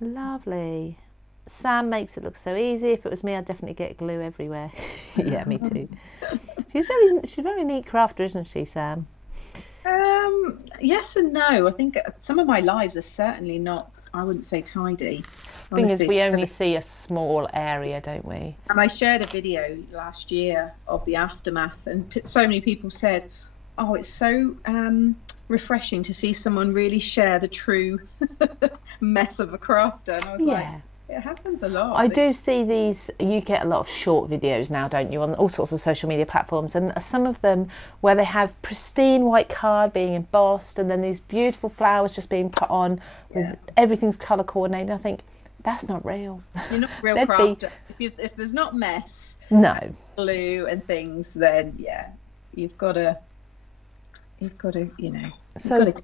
Lovely. Sam makes it look so easy. If it was me, I'd definitely get glue everywhere. Yeah, me too. She's very neat crafter, isn't she, Sam? Yes and no. I think some of my lives are certainly not, I wouldn't say tidy. Thing is, we only see a small area, don't we? And I shared a video last year of the aftermath, and so many people said, oh, it's so refreshing to see someone really share the true mess of a crafter. And I was like, it happens a lot. I do see these, you get a lot of short videos now, don't you, on all sorts of social media platforms, and some of them where they have pristine white card being embossed and then these beautiful flowers just being put on with everything's colour coordinated. I think, that's not real. You're not a real crafter. If there's not mess, and glue and things, then you've got to get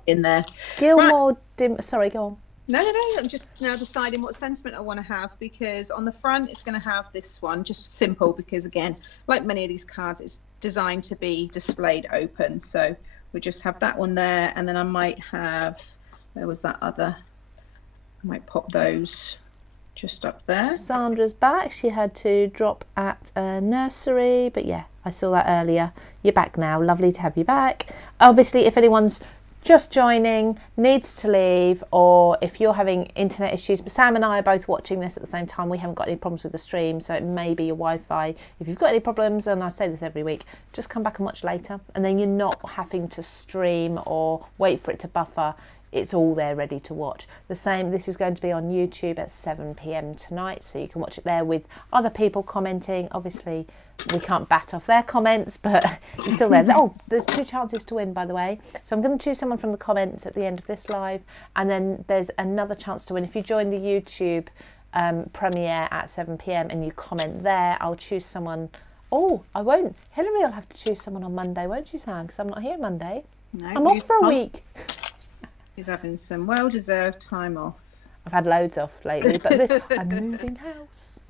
in there. Gilmore, sorry, go on. No, I'm just now deciding what sentiment I want to have, because on the front it's going to have this one, just simple, because again, like many of these cards, it's designed to be displayed open. So we just have that one there, and then I might have, where was that other? I might pop those just up there. Sandra's back. She had to drop at a nursery, but yeah, I saw that earlier. You're back now. Lovely to have you back. Obviously, if anyone's just joining, needs to leave, or if you're having internet issues, but Sam and I are both watching this at the same time, we haven't got any problems with the stream, so it may be your Wi-Fi. If you've got any problems, and I say this every week, just come back and watch later, and then you're not having to stream or wait for it to buffer. It's all there ready to watch. The same, this is going to be on YouTube at 7 p.m. tonight, so you can watch it there with other people commenting. Obviously, we can't bat off their comments, but you're still there. Oh, there's 2 chances to win, by the way. So I'm going to choose someone from the comments at the end of this live, and then there's another chance to win. If you join the YouTube premiere at 7 p.m. and you comment there, I'll choose someone. Oh, I won't. Hillary will have to choose someone on Monday, won't you, Sam? Because I'm not here Monday. No, I'm off for a week. He's having some well-deserved time off. I've had loads off lately, but I'm moving house.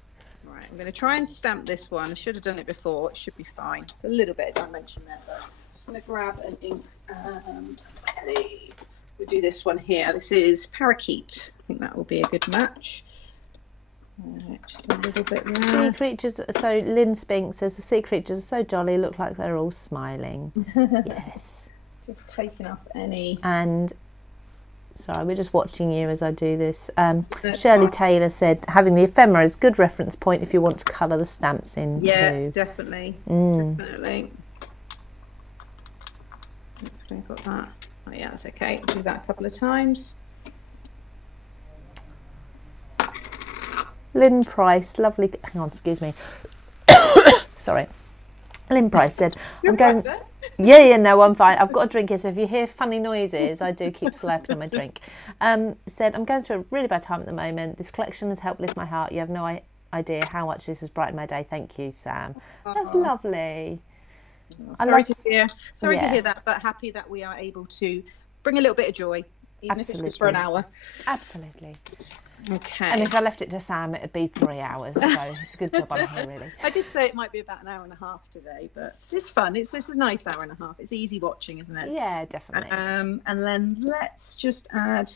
Right, I'm going to try and stamp this one. I should have done it before. It should be fine. It's a little bit of dimension there, but I'm just going to grab an ink. Let's see. We'll do this one here. This is Parakeet. I think that will be a good match. Just a little bit there. Sea creatures. So Lynn Spink says the sea creatures are so jolly. Look like they're all smiling. Yes. Just taking off any. And sorry, we're just watching you as I do this. Shirley Taylor said having the ephemera is a good reference point if you want to colour the stamps in too. Yeah, definitely. Definitely. Hopefully I've got that. Oh yeah, that's okay. I'll do that a couple of times. Lynn Price, lovely. Hang on, excuse me. Sorry. Lynn Price said, I'm going. Yeah, no, I'm fine. I've got a drink here, so if you hear funny noises, I do keep slurping on my drink. Said, I'm going through a really bad time at the moment. This collection has helped lift my heart. You have no idea how much this has brightened my day. Thank you, Sam. That's lovely. Sorry to hear that, but happy that we are able to bring a little bit of joy, even if it's just for an hour. Absolutely. Okay. And if I left it to Sam, it'd be 3 hours. So it's a good job I'm here, really. I did say it might be about an hour and a half today, but it's fun. It's a nice hour and a half. It's easy watching, isn't it? Yeah, definitely. And then let's just add.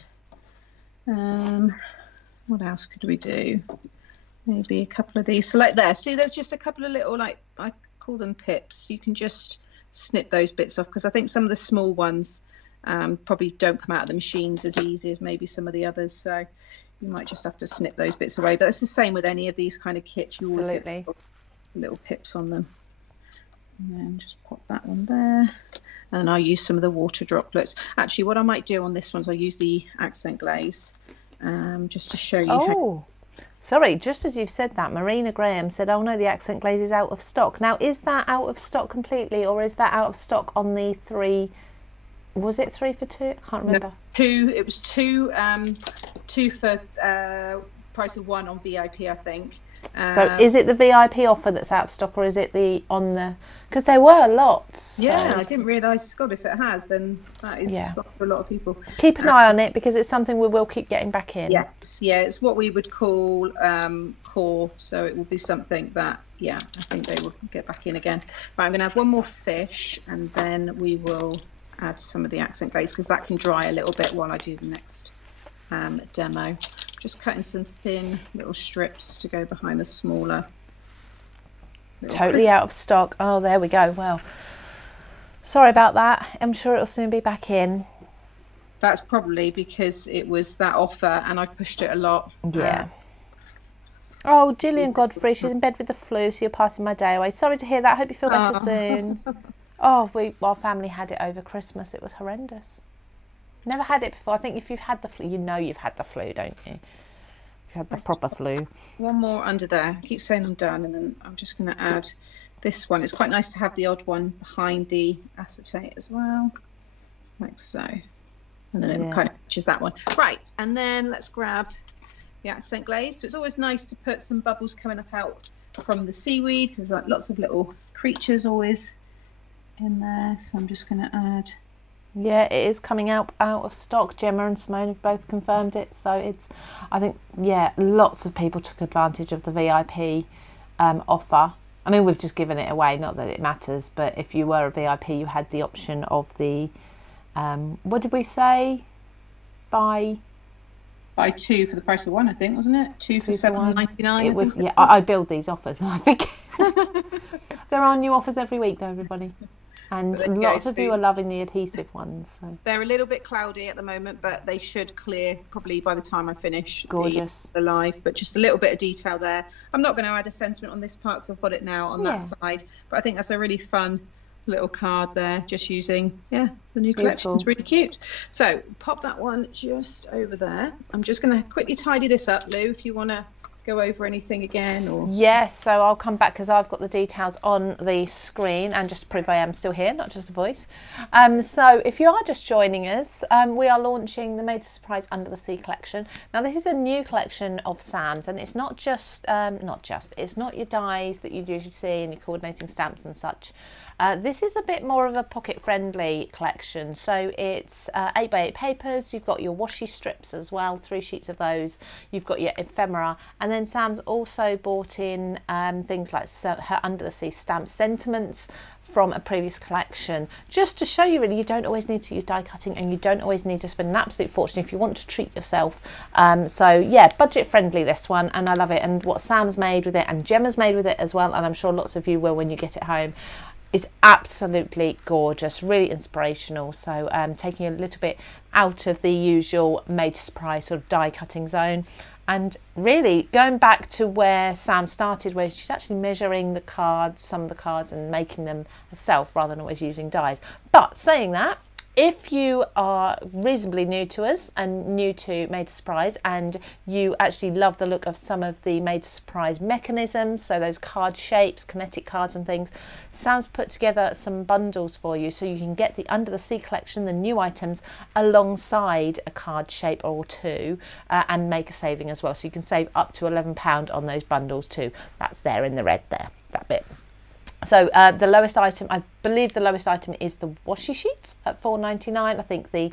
What else could we do? Maybe a couple of these. So like there. See, there's just a couple of little, like, I call them pips. You can just snip those bits off, because I think some of the small ones probably don't come out of the machines as easy as maybe some of the others. So you might just have to snip those bits away. But it's the same with any of these kind of kits. You always get little pips on them. And then just pop that one there. And then I'll use some of the water droplets. Actually, what I might do on this one is I'll use the accent glaze just to show you how. Sorry, just as you've said that, Marina Graham said, oh no, the accent glaze is out of stock. Now, is that out of stock completely, or is that out of stock on the 3... Was it 3 for 2? I can't remember. two. It was two. Two for price of one on VIP, I think. So is it the VIP offer that's out of stock, or is it the on the? Because there were lots. So. Yeah, I didn't realise. God, if it has, then that is stock for a lot of people. Keep an eye on it because it's something we will keep getting back in. Yes, yeah, it's what we would call core. So it will be something that, I think they will get back in again. But I'm going to have one more fish, and then we will add some of the accent glaze because that can dry a little bit while I do the next demo. Just cutting some thin little strips to go behind the smaller. Totally out of stock. Oh, there we go. Well, sorry about that. I'm sure it'll soon be back in. That's probably because it was that offer and I pushed it a lot. Yeah. Oh, Gillian Godfrey, she's in bed with the flu, so you're passing my day away. Sorry to hear that. Hope you feel better soon. Oh, our family had it over Christmas. It was horrendous. Never had it before. I think if you've had the flu, you know you've had the flu, don't you? You've had the proper flu. One more under there. I keep saying I'm done, and then I'm just going to add this one. It's quite nice to have the odd one behind the acetate as well, like so. And then it kind of matches that one. Right, and then let's grab the accent glaze. So it's always nice to put some bubbles coming up out from the seaweed because there's like lots of little creatures always in there. So I'm just going to add. Yeah, it is coming out of stock. Gemma and Simone have both confirmed it. So it's, I think, lots of people took advantage of the VIP offer. I mean, we've just given it away, not that it matters, but if you were a VIP, you had the option of the, what did we say? Buy two for the price of one, I think, wasn't it? Two for $7.99. It was, I build these offers, and I think there are new offers every week, though, everybody. And lots of you are loving the adhesive ones. So. They're a little bit cloudy at the moment, but they should clear probably by the time I finish the live. But just a little bit of detail there. I'm not going to add a sentiment on this part because I've got it now on that side. But I think that's a really fun little card there, just using, the new collection. It's really cute. So pop that one just over there. I'm just going to quickly tidy this up, Lou, if you want to go over anything again, or yes, so I'll come back because I've got the details on the screen, and just to prove I am still here, not just a voice. So if you are just joining us, we are launching the Made to Surprise Under the Sea collection. Now this is a new collection of Sam's, and it's not just it's not your dies that you usually see and your coordinating stamps and such. This is a bit more of a pocket-friendly collection. So it's 8x8 papers. You've got your washi strips as well, 3 sheets of those. You've got your ephemera, and then Sam's also bought in things like her Under the Sea stamp sentiments from a previous collection, just to show you really you don't always need to use die cutting, and you don't always need to spend an absolute fortune if you want to treat yourself. So yeah, budget friendly this one, and I love it. And what Sam's made with it and Gemma's made with it as well, and I'm sure lots of you will when you get it home, is absolutely gorgeous, really inspirational. So taking a little bit out of the usual Made to Surprise sort of die cutting zone, and really going back to where Sam started, where she's actually measuring the cards, some of the cards, and making them herself rather than always using dies. But saying that, if you are reasonably new to us and new to Made to Surprise, and you actually love the look of some of the Made to Surprise mechanisms, so those card shapes, kinetic cards and things, Sam's put together some bundles for you so you can get the Under the Sea collection, the new items, alongside a card shape or two, and make a saving as well. So you can save up to £11 on those bundles too. That's there in the red there, that bit. So the lowest item, I believe the lowest item is the washi sheets at £4.99. I think the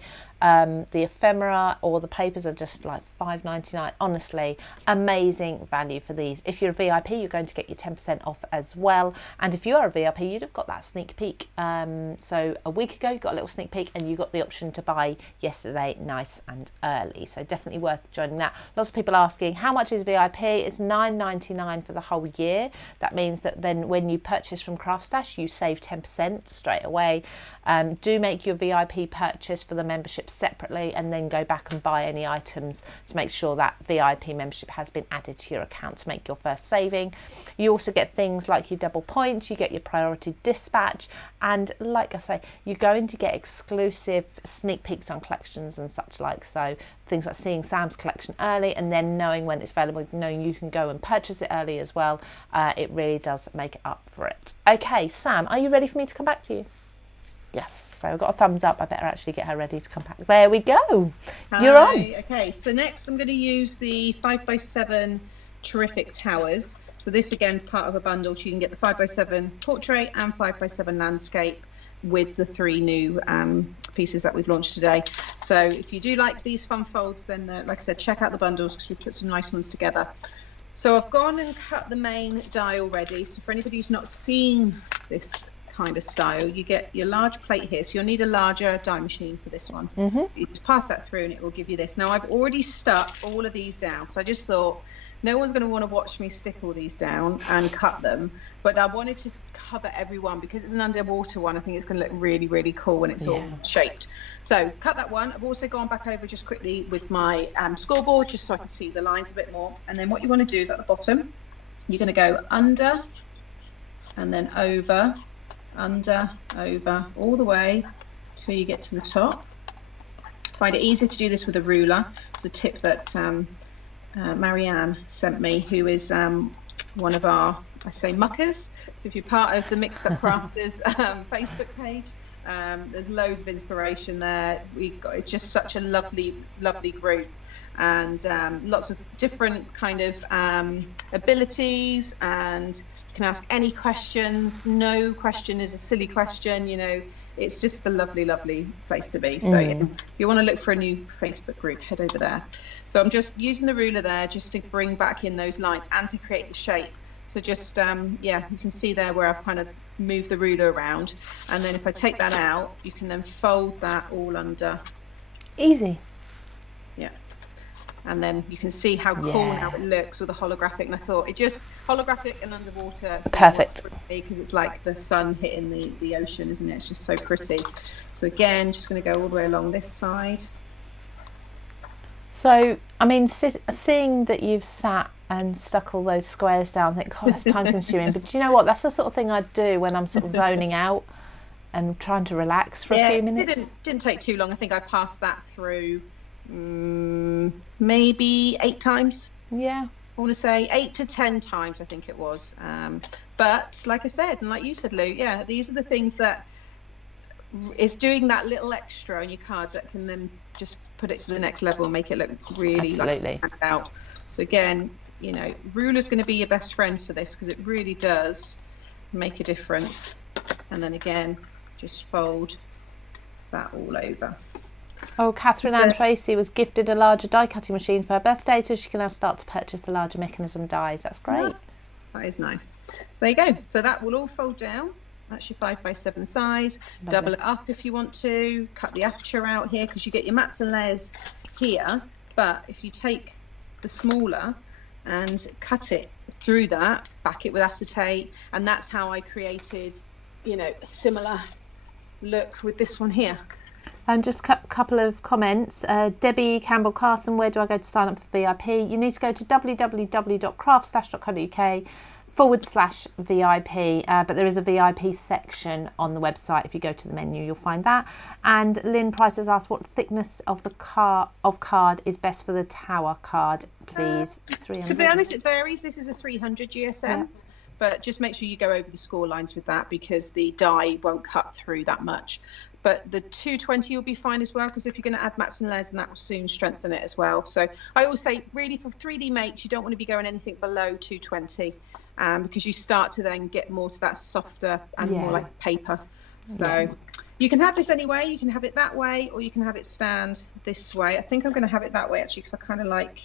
ephemera or the papers are just like £5.99. Honestly, amazing value for these. If you're a VIP, you're going to get your 10% off as well. And if you are a VIP, you'd have got that sneak peek. So a week ago, you got a little sneak peek, and you got the option to buy yesterday nice and early. So definitely worth joining that. Lots of people asking, how much is VIP? It's £9.99 for the whole year. That means that then when you purchase from CraftStash, you save 10% straight away. Do make your VIP purchase for the membership separately, and then go back and buy any items to make sure that VIP membership has been added to your account to make your first saving. You also get things like your double points, you get your priority dispatch, and like I say, you're going to get exclusive sneak peeks on collections and such like. So things like seeing Sam's collection early, and then knowing when it's available, knowing you can go and purchase it early as well. It really does make it up for it. Okay, Sam, are you ready for me to come back to you? Yes, so I've got a thumbs up. I better actually get her ready to come back. There we go. You're on. Okay, so next I'm going to use the 5x7 Terrific Towers. So this again is part of a bundle. So you can get the 5x7 portrait and 5x7 landscape with the 3 new pieces that we've launched today. So if you do like these fun folds, then like I said, check out the bundles because we've put some nice ones together. So I've gone and cut the main die already. So for anybody who's not seen this kind of style, you get your large plate here. So you'll need a larger die machine for this one. You just pass that through and it will give you this. Now I've already stuck all of these down. So I just thought no one's going to want to watch me stick all these down and cut them. But I wanted to cover everyone because it's an underwater one. I think it's going to look really, really cool when it's all shaped. So cut that one. I've also gone back over just quickly with my scoreboard just so I can see the lines a bit more. And then what you want to do is at the bottom, you're going to go under and then over, under, over, all the way till you get to the top. Find it easier to do this with a ruler. It's a tip that Marianne sent me, who is one of our, I say, muckers. So if you're part of the Mixed Up Crafters Facebook page, there's loads of inspiration there. It's just such a lovely group, and lots of different kind of abilities, and you can ask any questions. No question is a silly question, you know. It's just a lovely place to be. So if you want to look for a new Facebook group, head over there. So I'm just using the ruler there just to bring back in those lines and to create the shape. So just, yeah, you can see there where I've kind of moved the ruler around. And then if I take that out, you can then fold that all under. Easy. Yeah. And then you can see how cool now it looks with the holographic. And I thought it just, holographic and underwater. Perfect. Because it's like the sun hitting the ocean, isn't it? It's just so pretty. So again, just going to go all the way along this side. So, I mean, seeing that you've sat and stuck all those squares down, I think, God, that's time consuming. But do you know what? That's the sort of thing I do when I'm sort of zoning out and trying to relax for a few minutes. It didn't take too long. I think I passed that through maybe 8 times. Yeah. I want to say 8 to 10 times, I think it was. But like I said, and like you said, Lou, yeah, these are the things that is doing that little extra on your cards that can then just put it to the next level and make it look really like out. So again, you know, ruler's going to be your best friend for this because it really does make a difference. And then again, just fold that all over. Oh, Catherine Ann Tracy was gifted a larger die cutting machine for her birthday, so she can now start to purchase the larger mechanism dies. That's great. Yeah, that is nice. So there you go. So that will all fold down. That's your 5x7 size. Lovely. Double it up if you want to. Cut the aperture out here because you get your mats and layers here. But if you take the smaller and cut it through that, back it with acetate, and that's how I created, you know, a similar look with this one here. Just a couple of comments. Debbie Campbell Carson, where do I go to sign up for VIP? You need to go to www.craftstash.co.uk/VIP, but there is a VIP section on the website. If you go to the menu, you'll find that. And Lynn Price has asked what thickness of the card is best for the tower card, please. 300. To be honest, it varies. This is a 300 GSM. Yeah. But just make sure you go over the score lines with that because the die won't cut through that much. But the 220 will be fine as well because if you're going to add mats and layers, then that will soon strengthen it as well. So I always say, really, for 3D mates, you don't want to be going anything below 220 because you start to then get more to that softer and more like paper. So you can have this anyway. You can have it that way or you can have it stand this way. I think I'm going to have it that way, actually, because I kind of like...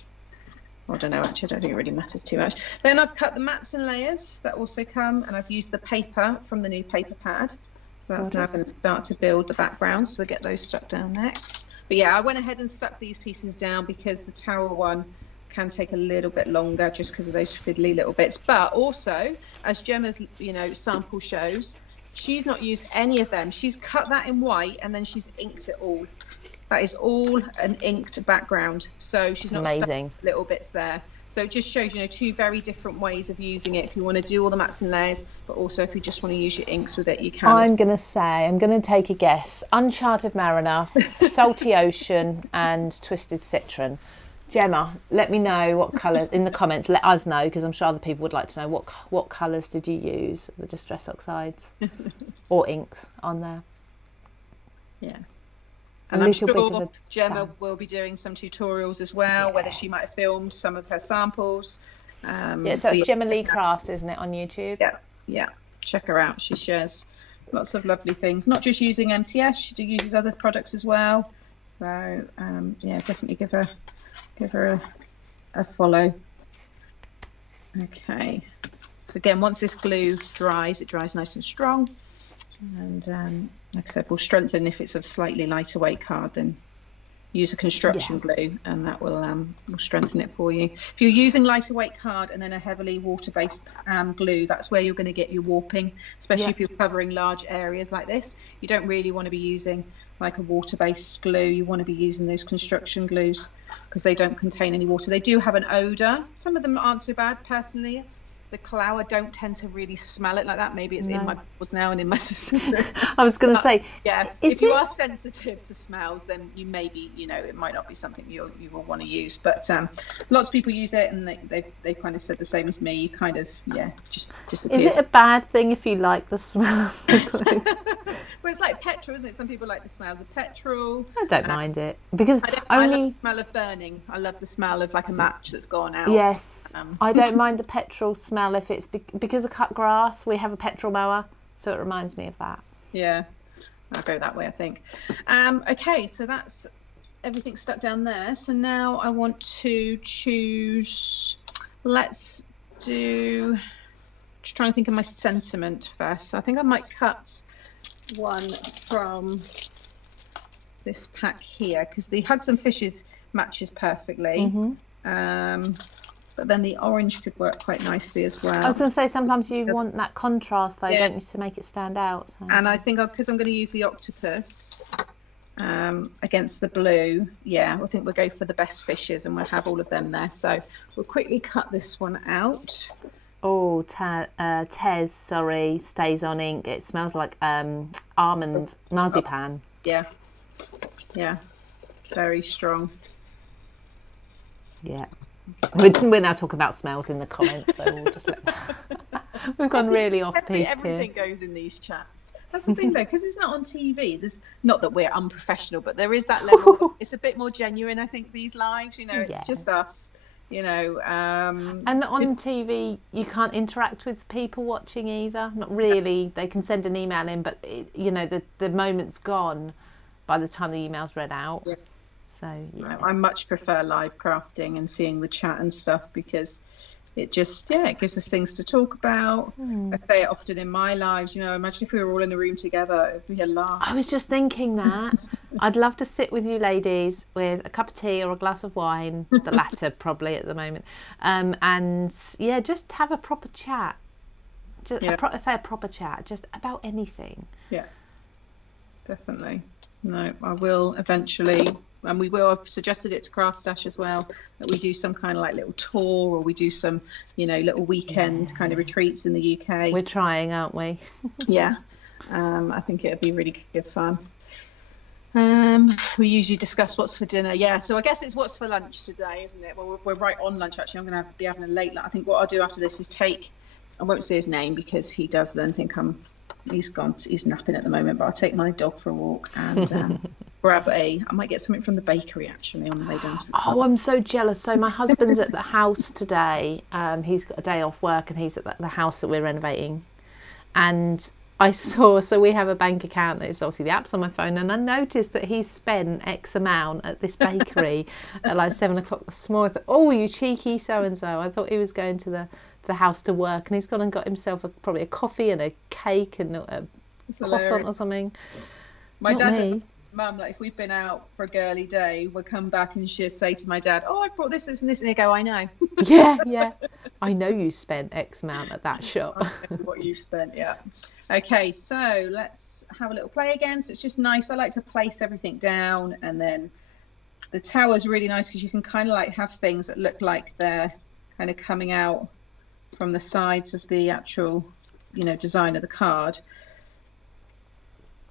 I don't know, actually, I don't think it really matters too much. Then I've cut the mats and layers that also come, and I've used the paper from the new paper pad. So that's now going to start to build the background, so we'll get those stuck down next. But yeah, I went ahead and stuck these pieces down because the tower one can take a little bit longer just because of those fiddly little bits. But also, as Gemma's, you know, sample shows, she's not used any of them. She's cut that in white and then she's inked it all. That is all an inked background, so she's not stuck little bits there. So it just shows, you know, 2 very different ways of using it. If you want to do all the mats and layers, but also if you just want to use your inks with it, you can. I'm going to take a guess. Uncharted Mariner, Salty Ocean, and Twisted Citron. Gemma, let me know what colours in the comments. Let us know because I'm sure other people would like to know what colours did you use the Distress Oxides or inks on there. Yeah. A And I'm little bit of sure a Gemma will be doing some tutorials as well, whether she might have filmed some of her samples. Yeah, so it's Gemma Lee Crafts, isn't it, on YouTube? Yeah. Check her out. She shares lots of lovely things, not just using MTS, she uses other products as well. So yeah, definitely give her a follow. Okay. So again, once this glue dries, it dries nice and strong. And like I said, we'll strengthen if it's a slightly lighter weight card, then use a construction glue, and that will strengthen it for you. If you're using lighter weight card and then a heavily water-based glue, that's where you're going to get your warping, especially if you're covering large areas like this. You don't really want to be using like a water-based glue. You want to be using those construction glues because they don't contain any water. They do have an odor. Some of them aren't so bad personally. The Clow, I don't tend to really smell it like that. Maybe it's in my pores now and in my system. I was going to say, yeah, if you are sensitive to smells, then you maybe, it might not be something you will want to use. But lots of people use it, and they kind of said the same as me. You kind of, just disappears. Is it a bad thing if you like the smell of the glue? Well, it's like petrol, isn't it? Some people like the smells of petrol. I don't mind it because I love the smell of burning. I love the smell of like a match that's gone out. Yes, I don't mind the petrol smell if it's because of cut grass. We have a petrol mower, so it reminds me of that. Yeah, I'll go that way, I think. Okay, so that's everything stuck down there. So now I want to choose. Let's do. Just trying to think of my sentiment first. So I think I might cut one from this pack here because the Hugs and Fishes matches perfectly. But then the orange could work quite nicely as well. I was going to say sometimes you want that contrast though, don't you, to make it stand out. So. And I think because I'm going to use the octopus against the blue, I think we'll go for the best fishes and we'll have all of them there. So we'll quickly cut this one out. Oh, Tez, sorry, stays on ink. It smells like almond marzipan. Yeah, very strong. Yeah, we're now talking about smells in the comments, so we'll just we've gone really off piece here. Everything goes in these chats. That's the thing though, because it's not on TV. There's not that we're unprofessional, but there is that level. It's a bit more genuine, I think. These lives, it's just us. And on TV you can't interact with people watching either, not really. They can send an email in, but the moment's gone by the time the email's read out. So I much prefer live crafting and seeing the chat and stuff because it just it gives us things to talk about. I say it often in my lives, imagine if we were all in a room together, it'd be a laugh. I was just thinking that I'd love to sit with you ladies with a cup of tea or a glass of wine, the latter probably at the moment, and just have a proper chat, a proper chat just about anything. Definitely. No, I will eventually, and we will. I've suggested it to CraftStash as well, that we do some kind of like little tour, or we do some, little weekend kind of retreats in the UK. We're trying, aren't we? I think it'd be really good fun. We usually discuss what's for dinner. So I guess it's what's for lunch today, isn't it? Well, we're right on lunch actually. I'm going to be having a late lunch. I think what I'll do after this is I won't say his name because he does then think he's napping at the moment, but I'll take my dog for a walk and grab I might get something from the bakery actually on the way down to the pub. I'm so jealous. So my husband's at the house today. He's got a day off work and he's at the house that we're renovating. And I saw, so we have a bank account, it's obviously the app's on my phone, and I noticed that he's spent X amount at this bakery at like 7 o'clock this morning. I thought, oh, you cheeky so-and-so. I thought he was going to the house to work, and he's gone and got himself probably a coffee and a cake and a croissant or something. My dad does, Mum, like if we've been out for a girly day, we'll come back and she'll say to my dad, oh, I brought this and this, and he'll go, I know. Yeah. I know you spent X amount at that shop. I know what you spent, yeah. Okay, so let's have a little play again. So it's just nice. I like to place everything down, and then the tower's really nice because you can kind of like have things that look like they're kind of coming out from the sides of the actual, design of the card.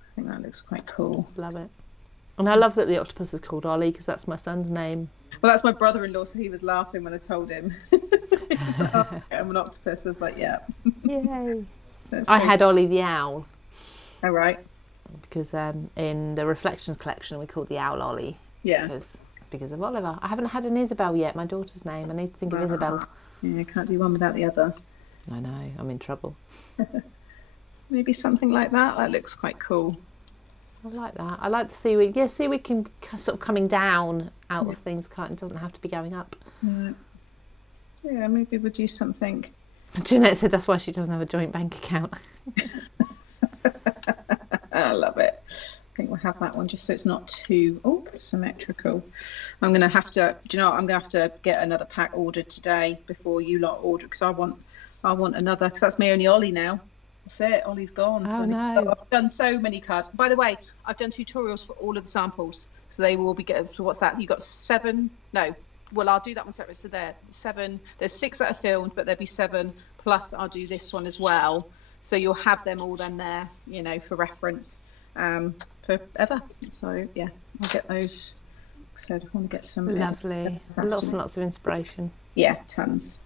I think that looks quite cool. Love it. And I love that the octopus is called Ollie because that's my son's name. Well, that's my brother-in-law, so he was laughing when I told him. He was like, oh, I'm an octopus. I was like, yeah. Yay. I had Ollie the owl. Oh, right. because in the Reflections collection we call it the Owl Ollie. Yeah. Because of Oliver. I haven't had an Isabel yet, my daughter's name. I need to think of Isabel. Yeah, can't do one without the other. I know, I'm in trouble. Maybe something like that. That looks quite cool. I like that. I like the seaweed. Yeah, seaweed can sort of coming down out of things. It doesn't have to be going up. Yeah, maybe we'll do something. Jeanette said that's why she doesn't have a joint bank account. I love it. I think we'll have that one just so it's not too symmetrical. I'm going to have to, do you know what? I'm going to have to get another pack ordered today before you lot order, because I want another, because that's my only Ollie now. That's it. Ollie's gone. Oh, no. I've done so many cards. By the way, I've done tutorials for all of the samples, so they will all be getting. So what's that? You got 7? No. Well, I'll do that one separate. So there, 7. There's 6 that are filmed, but there'll be 7 plus. I'll do this one as well. So you'll have them all then there, you know, for reference forever. So yeah, I'll get those. So I want to get some. Lovely. Lots and lots of inspiration. Yeah, tons.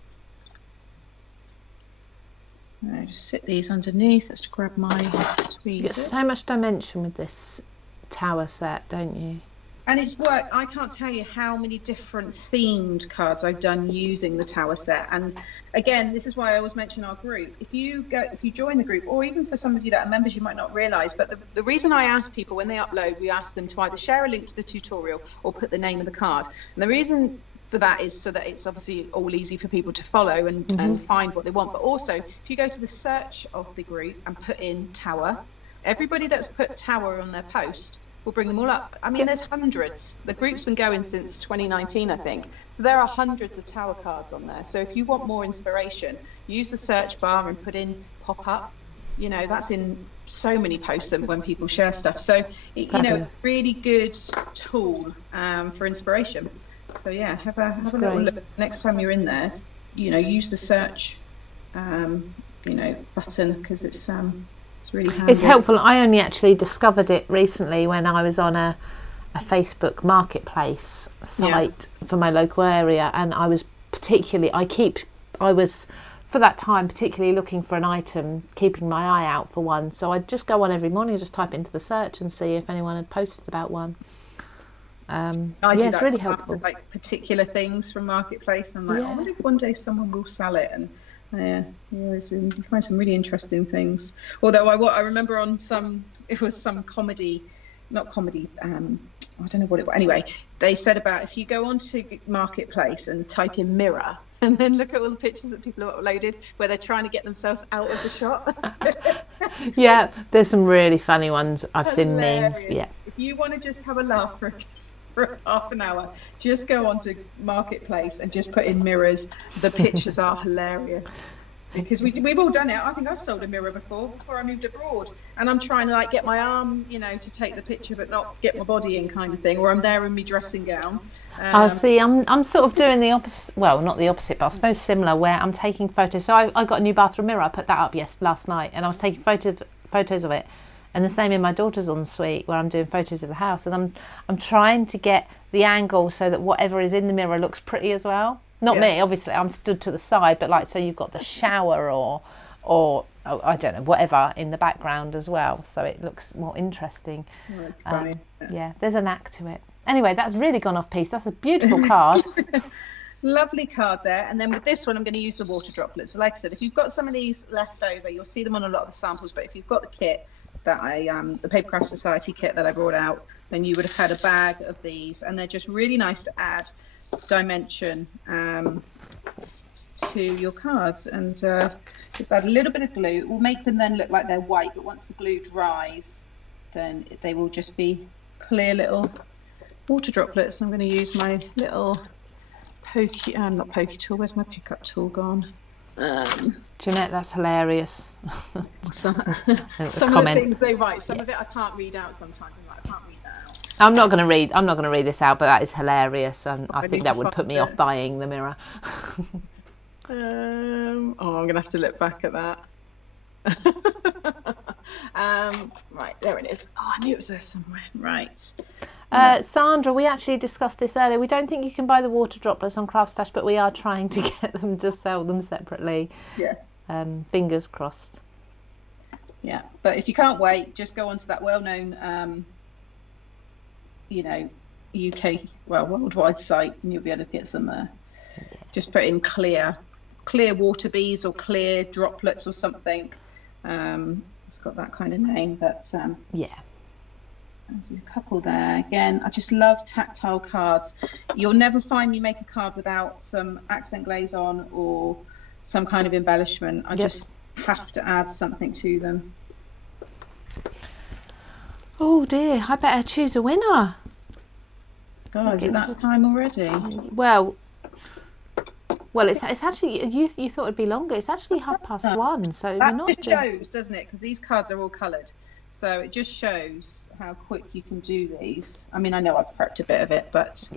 Right, just sit these underneath. Let's grab my tweezers. You get so much dimension with this tower set, don't you? And it's worked. I can't tell you how many different themed cards I've done using the tower set. And again, this is why I always mention our group. If you join the group, or even for some of you that are members, you might not realise. But the reason I ask people when they upload, we ask them to either share a link to the tutorial or put the name of the card. And the reason for that is so that it's obviously all easy for people to follow and find what they want. But also, if you go to the search of the group and put in tower, everybody that's put tower on their post will bring them all up. I mean, there's hundreds. The group's been going since 2019, I think. So there are hundreds of tower cards on there. So if you want more inspiration, use the search bar and put in pop-up. You know, that's in so many posts when people share stuff. So, you know, really good tool for inspiration. So yeah, have a little look next time you're in there. You know, use the search, you know, button, because it's really handy. It's helpful. I only actually discovered it recently when I was on a Facebook marketplace site for my local area, and I was for that time particularly looking for an item, keeping my eye out for one. So I'd just go on every morning and just type into the search and see if anyone had posted about one. It's really helpful. Like particular things from marketplace, and I'm like, I wonder if one day someone will sell it. And you find some really interesting things. Although I remember on some comedy, not comedy, I don't know what it was. Anyway, they said about if you go onto marketplace and type in mirror and then look at all the pictures that people have uploaded where they're trying to get themselves out of the shot. Yeah, there's some really funny ones. I've seen memes. Yeah. If you want to just have a laugh for half an hour, just go onto marketplace and just put in mirrors. The pictures are hilarious, because we've all done it. I think I've sold a mirror before I moved abroad, and I'm trying to like get my arm, you know, to take the picture but not get my body in, kind of thing, or I'm there in my dressing gown. See, I'm sort of doing the opposite. Well, not the opposite, but I suppose similar, where I'm taking photos. So I got a new bathroom mirror. I put that up last night, and I was taking photos of it. And the same in my daughter's ensuite, where I'm doing photos of the house, and I'm trying to get the angle so that whatever is in the mirror looks pretty as well. Not me, obviously. I'm stood to the side, but like, so you've got the shower or I don't know, whatever in the background as well, so it looks more interesting. Oh, that's funny. Yeah, there's an act to it. Anyway, that's really gone off piece. That's a beautiful card. Lovely card there. And then with this one, I'm going to use the water droplets. Like I said, if you've got some of these left over, you'll see them on a lot of the samples. But if you've got the kit that the Papercraft Society kit that I brought out, then you would have had a bag of these, and they're just really nice to add dimension to your cards. And just add a little bit of glue. It will make them then look like they're white, but once the glue dries, then they will just be clear little water droplets. I'm going to use my little not pokey tool. Where's my pickup tool gone? Jeanette, that's hilarious. Some of the things they write, some of it I can't read out sometimes. I'm like, I can't read that out. I'm not going to read this out, but that is hilarious, and I think that would put me off buying the mirror. I'm going to have to look back at that. Right, there it is. Oh, I knew it was there somewhere. Right. Sandra, we actually discussed this earlier. We don't think you can buy the water droplets on CraftStash, but we are trying to get them to sell them separately. Yeah. Fingers crossed. Yeah, but if you can't wait, just go onto that well-known, you know, UK, well, worldwide site, and you'll be able to get some. Just put in clear water beads or clear droplets or something. It's got that kind of name, but yeah. There's a couple there. Again, I just love tactile cards. You'll never find me make a card without some accent glaze on or some kind of embellishment. I just have to add something to them. Oh dear, I better choose a winner. God, is it that time already? Well, it's actually, you thought it'd be longer. It's actually 1:30, so that not just shows, doesn't it? Because these cards are all coloured, so it just shows how quick you can do these. I mean, I know I've prepped a bit of it, but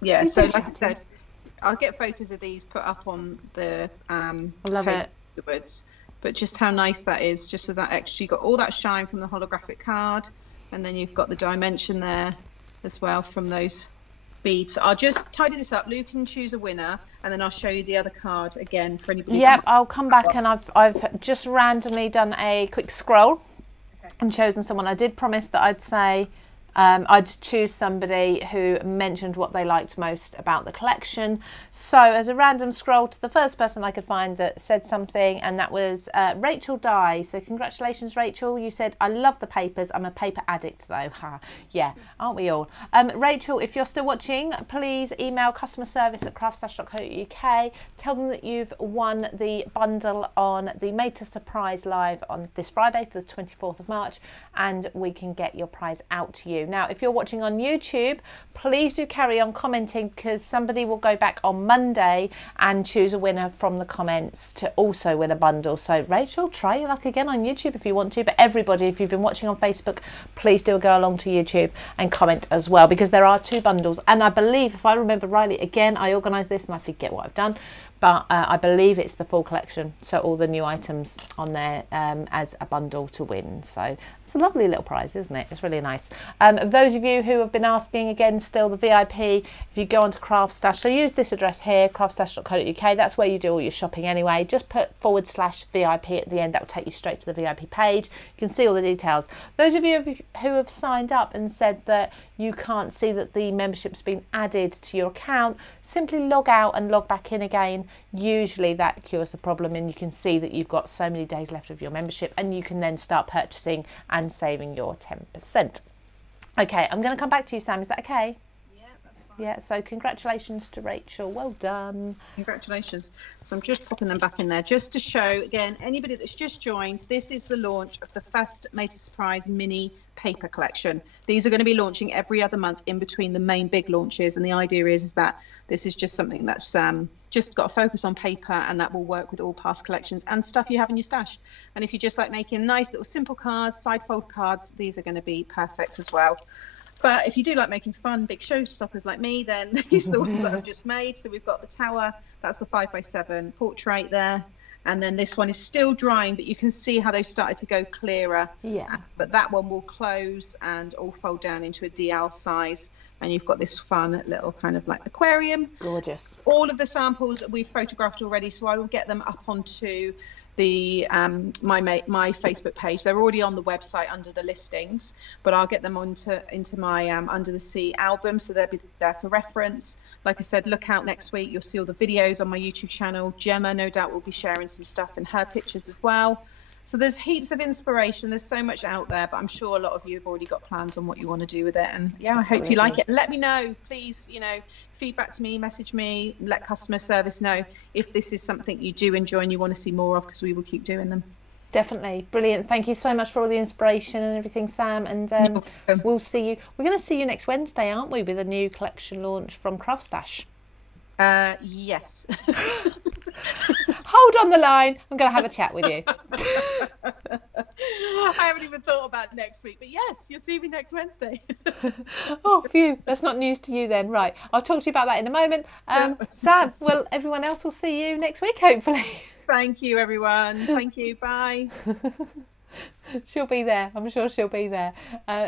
yeah. So like I said, I'll get photos of these put up on the I love it afterwards. But just how nice that is, just with that extra. You got all that shine from the holographic card, and then you've got the dimension there as well from those beads. So I'll just tidy this up. Lou can choose a winner, and then I'll show you the other card again for anybody. Yep, I'll come back, and I've just randomly done a quick scroll and chosen someone. I did promise that I'd say I'd choose somebody who mentioned what they liked most about the collection. So as a random scroll to the first person I could find that said something, and that was Rachel Dye. So congratulations, Rachel. You said, I love the papers. I'm a paper addict though. Ha. Yeah, aren't we all? Rachel, if you're still watching, please email customer service at craftstash.co.uk. Tell them that you've won the bundle on the Made to Surprise live on this Friday, the 24th of March, and we can get your prize out to you. Now, if you're watching on YouTube, please do carry on commenting, because somebody will go back on Monday and choose a winner from the comments to also win a bundle. So Rachel, try your luck again on YouTube if you want to, but everybody, if you've been watching on Facebook, please do go along to YouTube and comment as well, because there are 2 bundles, and I believe, if I remember rightly, again, I organised this and I forget what I've done, but I believe it's the full collection, so all the new items on there as a bundle to win. So it's a lovely little prize, isn't it? It's really nice. Those of you who have been asking, again, still the VIP, if you go onto CraftStash, so use this address here, craftstash.co.uk, that's where you do all your shopping anyway. Just put /VIP at the end, that will take you straight to the VIP page. You can see all the details. Those of you who have signed up and said that you can't see that the membership's been added to your account, simply log out and log back in again. Usually that cures the problem, and you can see that you've got so many days left of your membership, and you can then start purchasing and saving your 10%. Okay, I'm going to come back to you, Sam. Is that okay? Yeah, that's fine. Yeah, so congratulations to Rachel. Well done. Congratulations. So I'm just popping them back in there just to show, again, anybody that's just joined, this is the launch of the first Made to Surprise mini paper collection. These are going to be launching every other month in between the main big launches, and the idea is that this is just something that's just got a focus on paper, and that will work with all past collections and stuff you have in your stash. And if you just like making nice little simple cards, side fold cards, these are going to be perfect as well. But if you do like making fun big showstoppers like me, then these are the ones that I've just made. So we've got the tower, that's the 5x7 portrait there. And then this one is still drying, but you can see how they've started to go clearer. Yeah. But that one will close and all fold down into a DL size. And you've got this fun little kind of like aquarium. Gorgeous. All of the samples we've photographed already, so I will get them up onto the my Facebook page. They're already on the website under the listings, but I'll get them into my Under the Sea album, so they'll be there for reference. Like I said, look out next week. You'll see all the videos on my YouTube channel. Gemma, no doubt, will be sharing some stuff in her pictures as well. So there's heaps of inspiration. There's so much out there, but I'm sure a lot of you have already got plans on what you want to do with it. And yeah, Absolutely. I hope you like it. Let me know, please, feedback to me, message me, let customer service know if this is something you do enjoy and you want to see more of, because we will keep doing them. Definitely. Brilliant. Thank you so much for all the inspiration and everything, Sam. And we'll see you. We're going to see you next Wednesday, aren't we, with a new collection launch from CraftStash? Yes. Hold on the line. I'm going to have a chat with you. I haven't even thought about next week, but yes, you'll see me next Wednesday. Oh, phew. That's not news to you then. Right. I'll talk to you about that in a moment. Sam, well, everyone else will see you next week, hopefully. Thank you, everyone. Thank you. Bye. She'll be there. I'm sure she'll be there.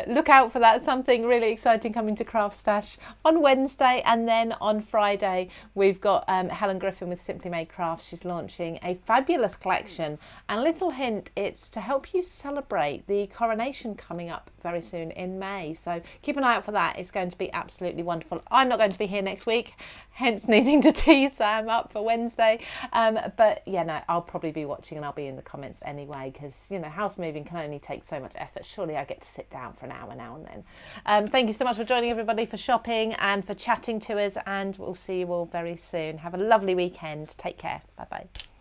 Look out for that. Something really exciting coming to CraftStash on Wednesday, and then on Friday we've got Helen Griffin with Simply Made Crafts. She's launching a fabulous collection, and a little hint, it's to help you celebrate the coronation coming up very soon in May. So keep an eye out for that. It's going to be absolutely wonderful. I'm not going to be here next week, hence needing to tease Sam up for Wednesday. But yeah, no, I'll probably be watching, and I'll be in the comments anyway, because you know, house moving can only take so much effort. Surely I get to sit down for an hour now and then. Thank you so much for joining, everybody, for shopping and for chatting to us, and we'll see you all very soon. Have a lovely weekend. Take care. Bye bye.